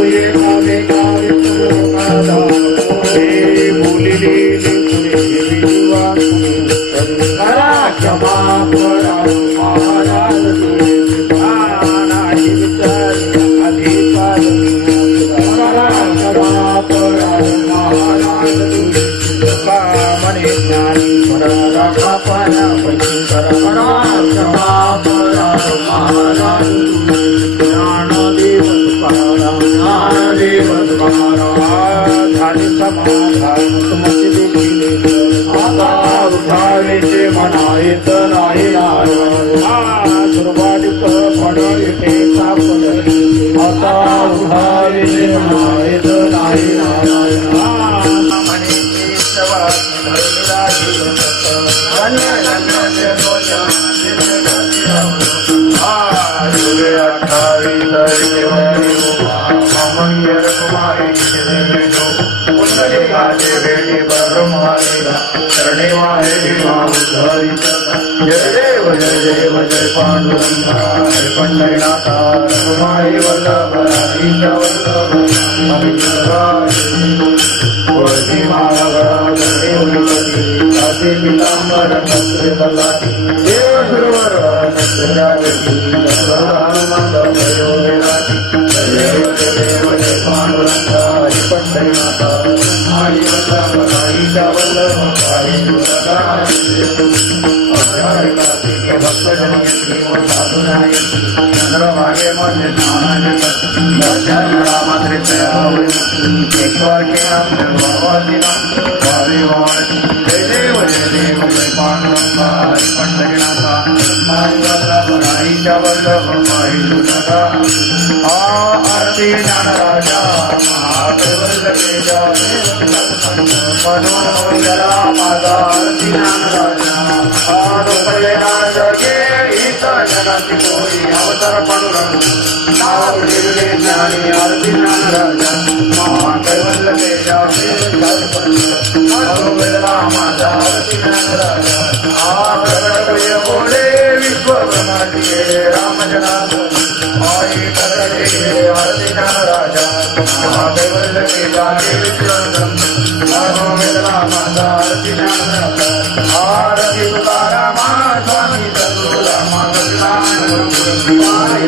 क्षमा महाराज मनायत नाही दुर्वादिक पडते आता उभाविले मनायत नाही जय देव जय देव जय पांडुरंगा हरे पंढरीनाथा रघुमाई वल्लभ हरीश आरती ज्ञान राजा मनोजला माझा आरती ज्ञान राजा जगे हित जगाची कोरी अवतार पांडुरंग नाव लिहिले ज्ञानी आरती ज्ञान राजा महाकैवल्य तेजा मनोजला माझा आरती ज्ञान राजा महादेव लक्ष्मीचा देवीचंदन नमो वेदना माता आरती ज्ञानदाता आरती तुकारामा स्वामी सद्गुरुरामा सच्चिदानंद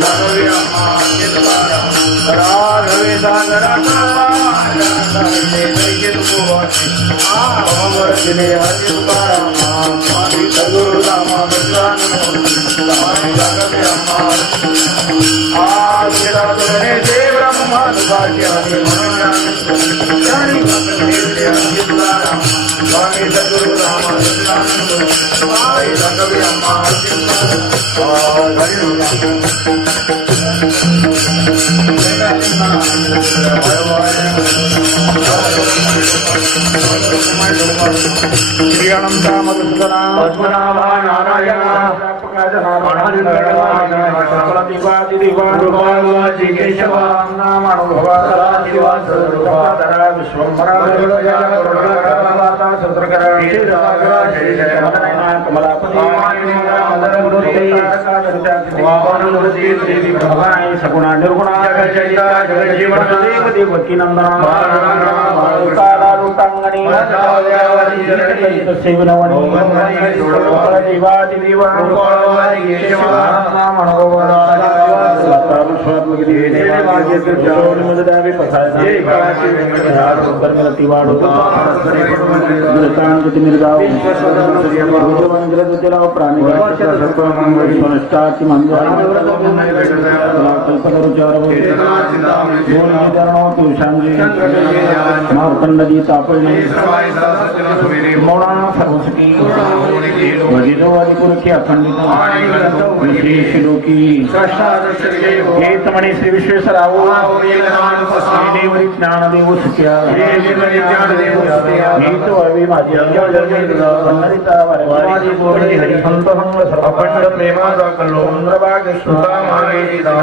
राघवी अम्मा तुकाराम राघवे सागराचा अमरतिने आरती तुकारामा स्वामी सद्गुरुरामा सच्चिदानंद स्वामी राघवी अम्मा देव ब्रह्मा दुभाग्य स्वामी सद्गुरु राम स्वामी राघवी अम्मा पद्मनाभा नारायण केशवा सगुणा निर्गुणा देवकी नंदनांगणी मार्कंडी तापळणे मौना सर्वसुखी भजितवादी पुरखी अखंडित श्रीलोकी हेतमणे श्री विश्वेश्वराव देवरी ज्ञानदेव सुख्या हेतु अवी माझी हरिसंत संग सर्वखंड प्रेमाचा कल्लो चंद्रभाग श्रुता मागेता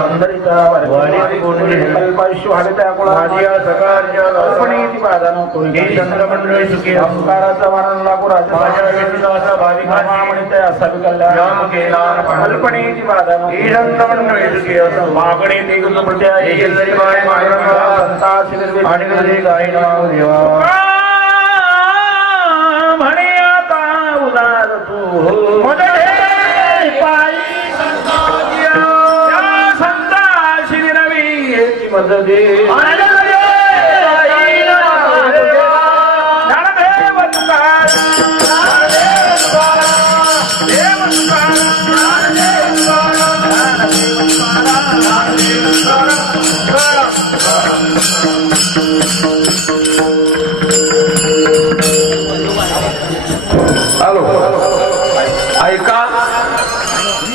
कल्पायुष्य हरिता कुळाजिया सकाळच्या अर्पणेति पादानो कोणी चंद्रमंडळी सुखी संस्काराचा वारण लागू राजा व्यक्तिदासा भाविका मामणिते असावी कल्याण केला कल्पनेति पादानो चंद्रमंडळी सुखी असं मागणे ते गुण प्रत्याय केलरी बाय मायरंगा संता शिरवे आणि गरे गायना देवा म्हणे आता उदार तू मदे पायी संता शिरवी याची मददे हॅलो ऐका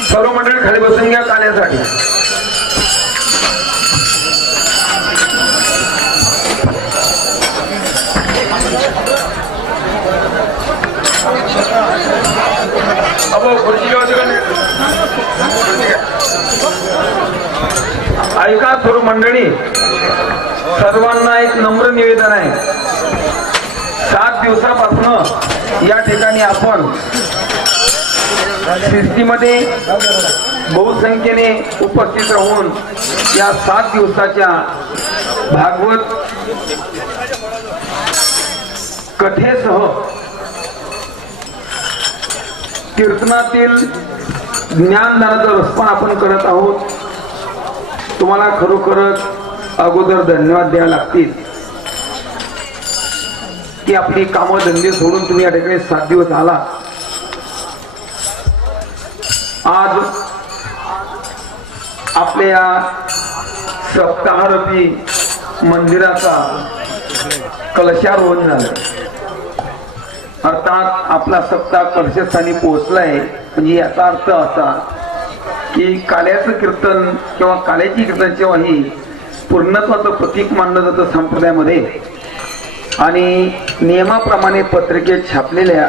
सर्व मंडळी खाली बसून घ्या काल्यासाठी ऐका सर्व मंडळी सर्वांना एक नम्र निवेदन आहे 7 दिवसापासून या ठिकाणी आपण शिस्तीमध्ये बहुसंख्येने उपस्थित राहून या 7 दिवसाच्या भागवत कथेसह कीर्तनातील ज्ञानदानाचा रसपान आपण करत आहोत. तुम्हाला खरोखरच अगोदर धन्यवाद द्यावे लागतील की आपली कामं धंदे सोडून तुम्ही या ठिकाणी 7 दिवस आला. आज आपल्या सप्ताहरूपी मंदिराचा कलशारोहण झालं. अर्थात आपला सप्ताह कलशस्थानी पोहोचलाय. म्हणजे याचा अर्थ असा की काल्याचं कीर्तन किंवा काल्याची कीर्तन सेवा ही पूर्णत्वाचं प्रतीक मानलं जातं संप्रदायामध्ये. आणि नियमाप्रमाणे पत्रिकेत छापलेल्या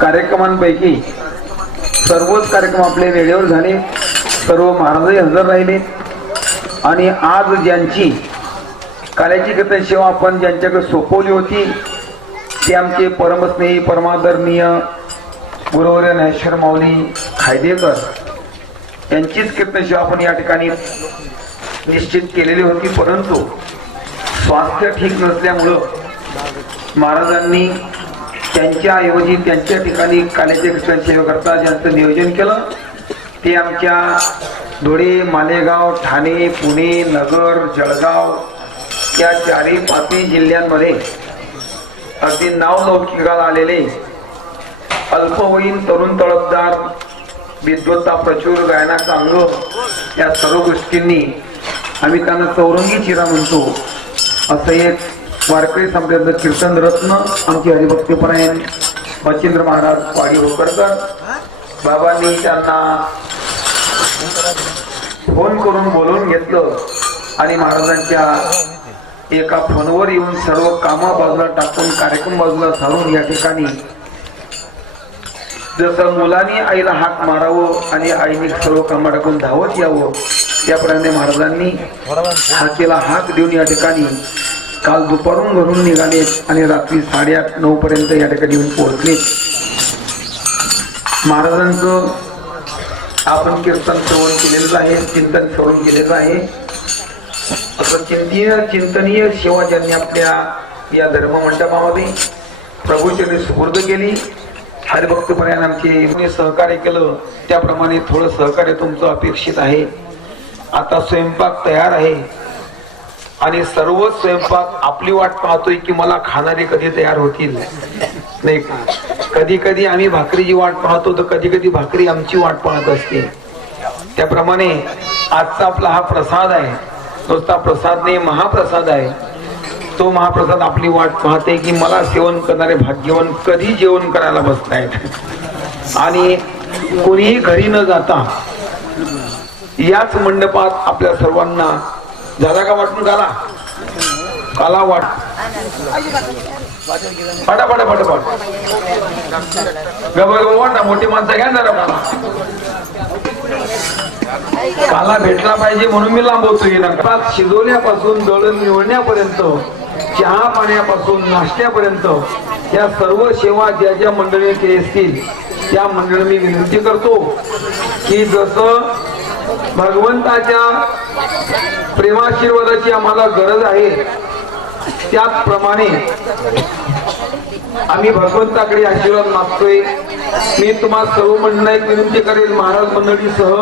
कार्यक्रमांपैकी सर्वच कार्यक्रम आपले वेळेवर झाले. सर्व महाराजही हजर राहिले. आणि आज ज्यांची काल्याची कीर्तन सेवा आपण ज्यांच्याकडे सोपवली होती ते आमचे परमस्नेही परमादरणीय गुरुवर्य ज्ञानेश्वर माऊली खायदेकर यांचीच कीर्तन सेवा आपण या ठिकाणी निश्चित केलेली होती, परंतु स्वास्थ्य ठीक नसल्यामुळं महाराजांनी त्यांच्या ऐवजी त्यांच्या ठिकाणी काल्याचे कृष्ण सेवेकरता ज्यांचं नियोजन केलं ते आमच्या धुळे, मालेगाव, ठाणे, पुणे, नगर, जळगाव या 4-5 जिल्ह्यांमध्ये अगदी नावलौकिकाला आलेले अल्पवयीन तरुण तळपदार, विद्वत्ता प्रचूर, गायनाचा अंग, या सर्व गोष्टींनी आम्ही त्यांना चौरंगी चिरा म्हणतो. असं एक वारकरी संप्रदाय कीर्तन रत्न आमचे हरिभक्तीपरायण मच्छिंद्र महाराज वाडी होकरकर बाबांनी त्यांना फोन करून बोलवून घेतलं आणि महाराजांच्या एका फोनवर येऊन सर्व कामं बाजूला टाकून, कार्यक्रम बाजूला सारून या ठिकाणी जसं मुलांनी आईला हाक मारावं आणि आईने सर्व कामं टाकून धावत यावं, त्याप्रमाणे महाराजांनी हाकेला हाक देऊन या ठिकाणी काल दुपारून घरून निघाले आणि रात्री 8:30-9 पर्यंत या ठिकाणी येऊन पोहोचले. महाराजांचं आपण कीर्तन श्रवण केलेलं आहे, चिंतन श्रवण केलेलं आहे. असं चिंतनीय सेवा ज्यांनी आपल्या या धर्ममंडपामध्ये प्रभूचरणी सुपूर्द केली, हरिभक्तपरायण आमचे सहकार्य केलं, त्याप्रमाणे थोडं सहकार्य तुमचं अपेक्षित आहे. आता स्वयंपाक तयार आहे आणि सर्व स्वयंपाक आपली वाट पाहतोय की मला खाणारे कधी तयार होतील. नाही, कधी कधी आम्ही भाकरीची वाट पाहतो तर कधी कधी भाकरी आमची वाट पाहत असते. त्याप्रमाणे आजचा आपला हा प्रसाद आहे, नुसता प्रसाद नाही, महाप्रसाद आहे. तो महाप्रसाद आपली वाट पाहते की मला सेवन करणारे भाग्यवान कधी जेवण करायला बसतायत. आणि कोणीही घरी न जाता याच मंडपात आपल्या सर्वांना झाला का वाटून काला काला वाट फटाफट फटाफट वाटा, मोठी माणसं घ्या जरा. मला काला भेटला पाहिजे म्हणून मी लांबवतोय ना. शिजवण्यापासून दळण निवडण्यापर्यंत, चहा पाण्यापासून नाश्त्यापर्यंत या सर्व सेवा ज्या ज्या मंडळीने केली असतील त्या मंडळी मी विनंती करतो की जसं भगवंताच्या प्रेमाशीर्वादाची आम्हाला गरज आहे त्याचप्रमाणे आम्ही भगवंताकडे आशीर्वाद मागतोय. मी तुम्हाला सर्व मंडळी विनंती करेल, महाराज मंडळीसह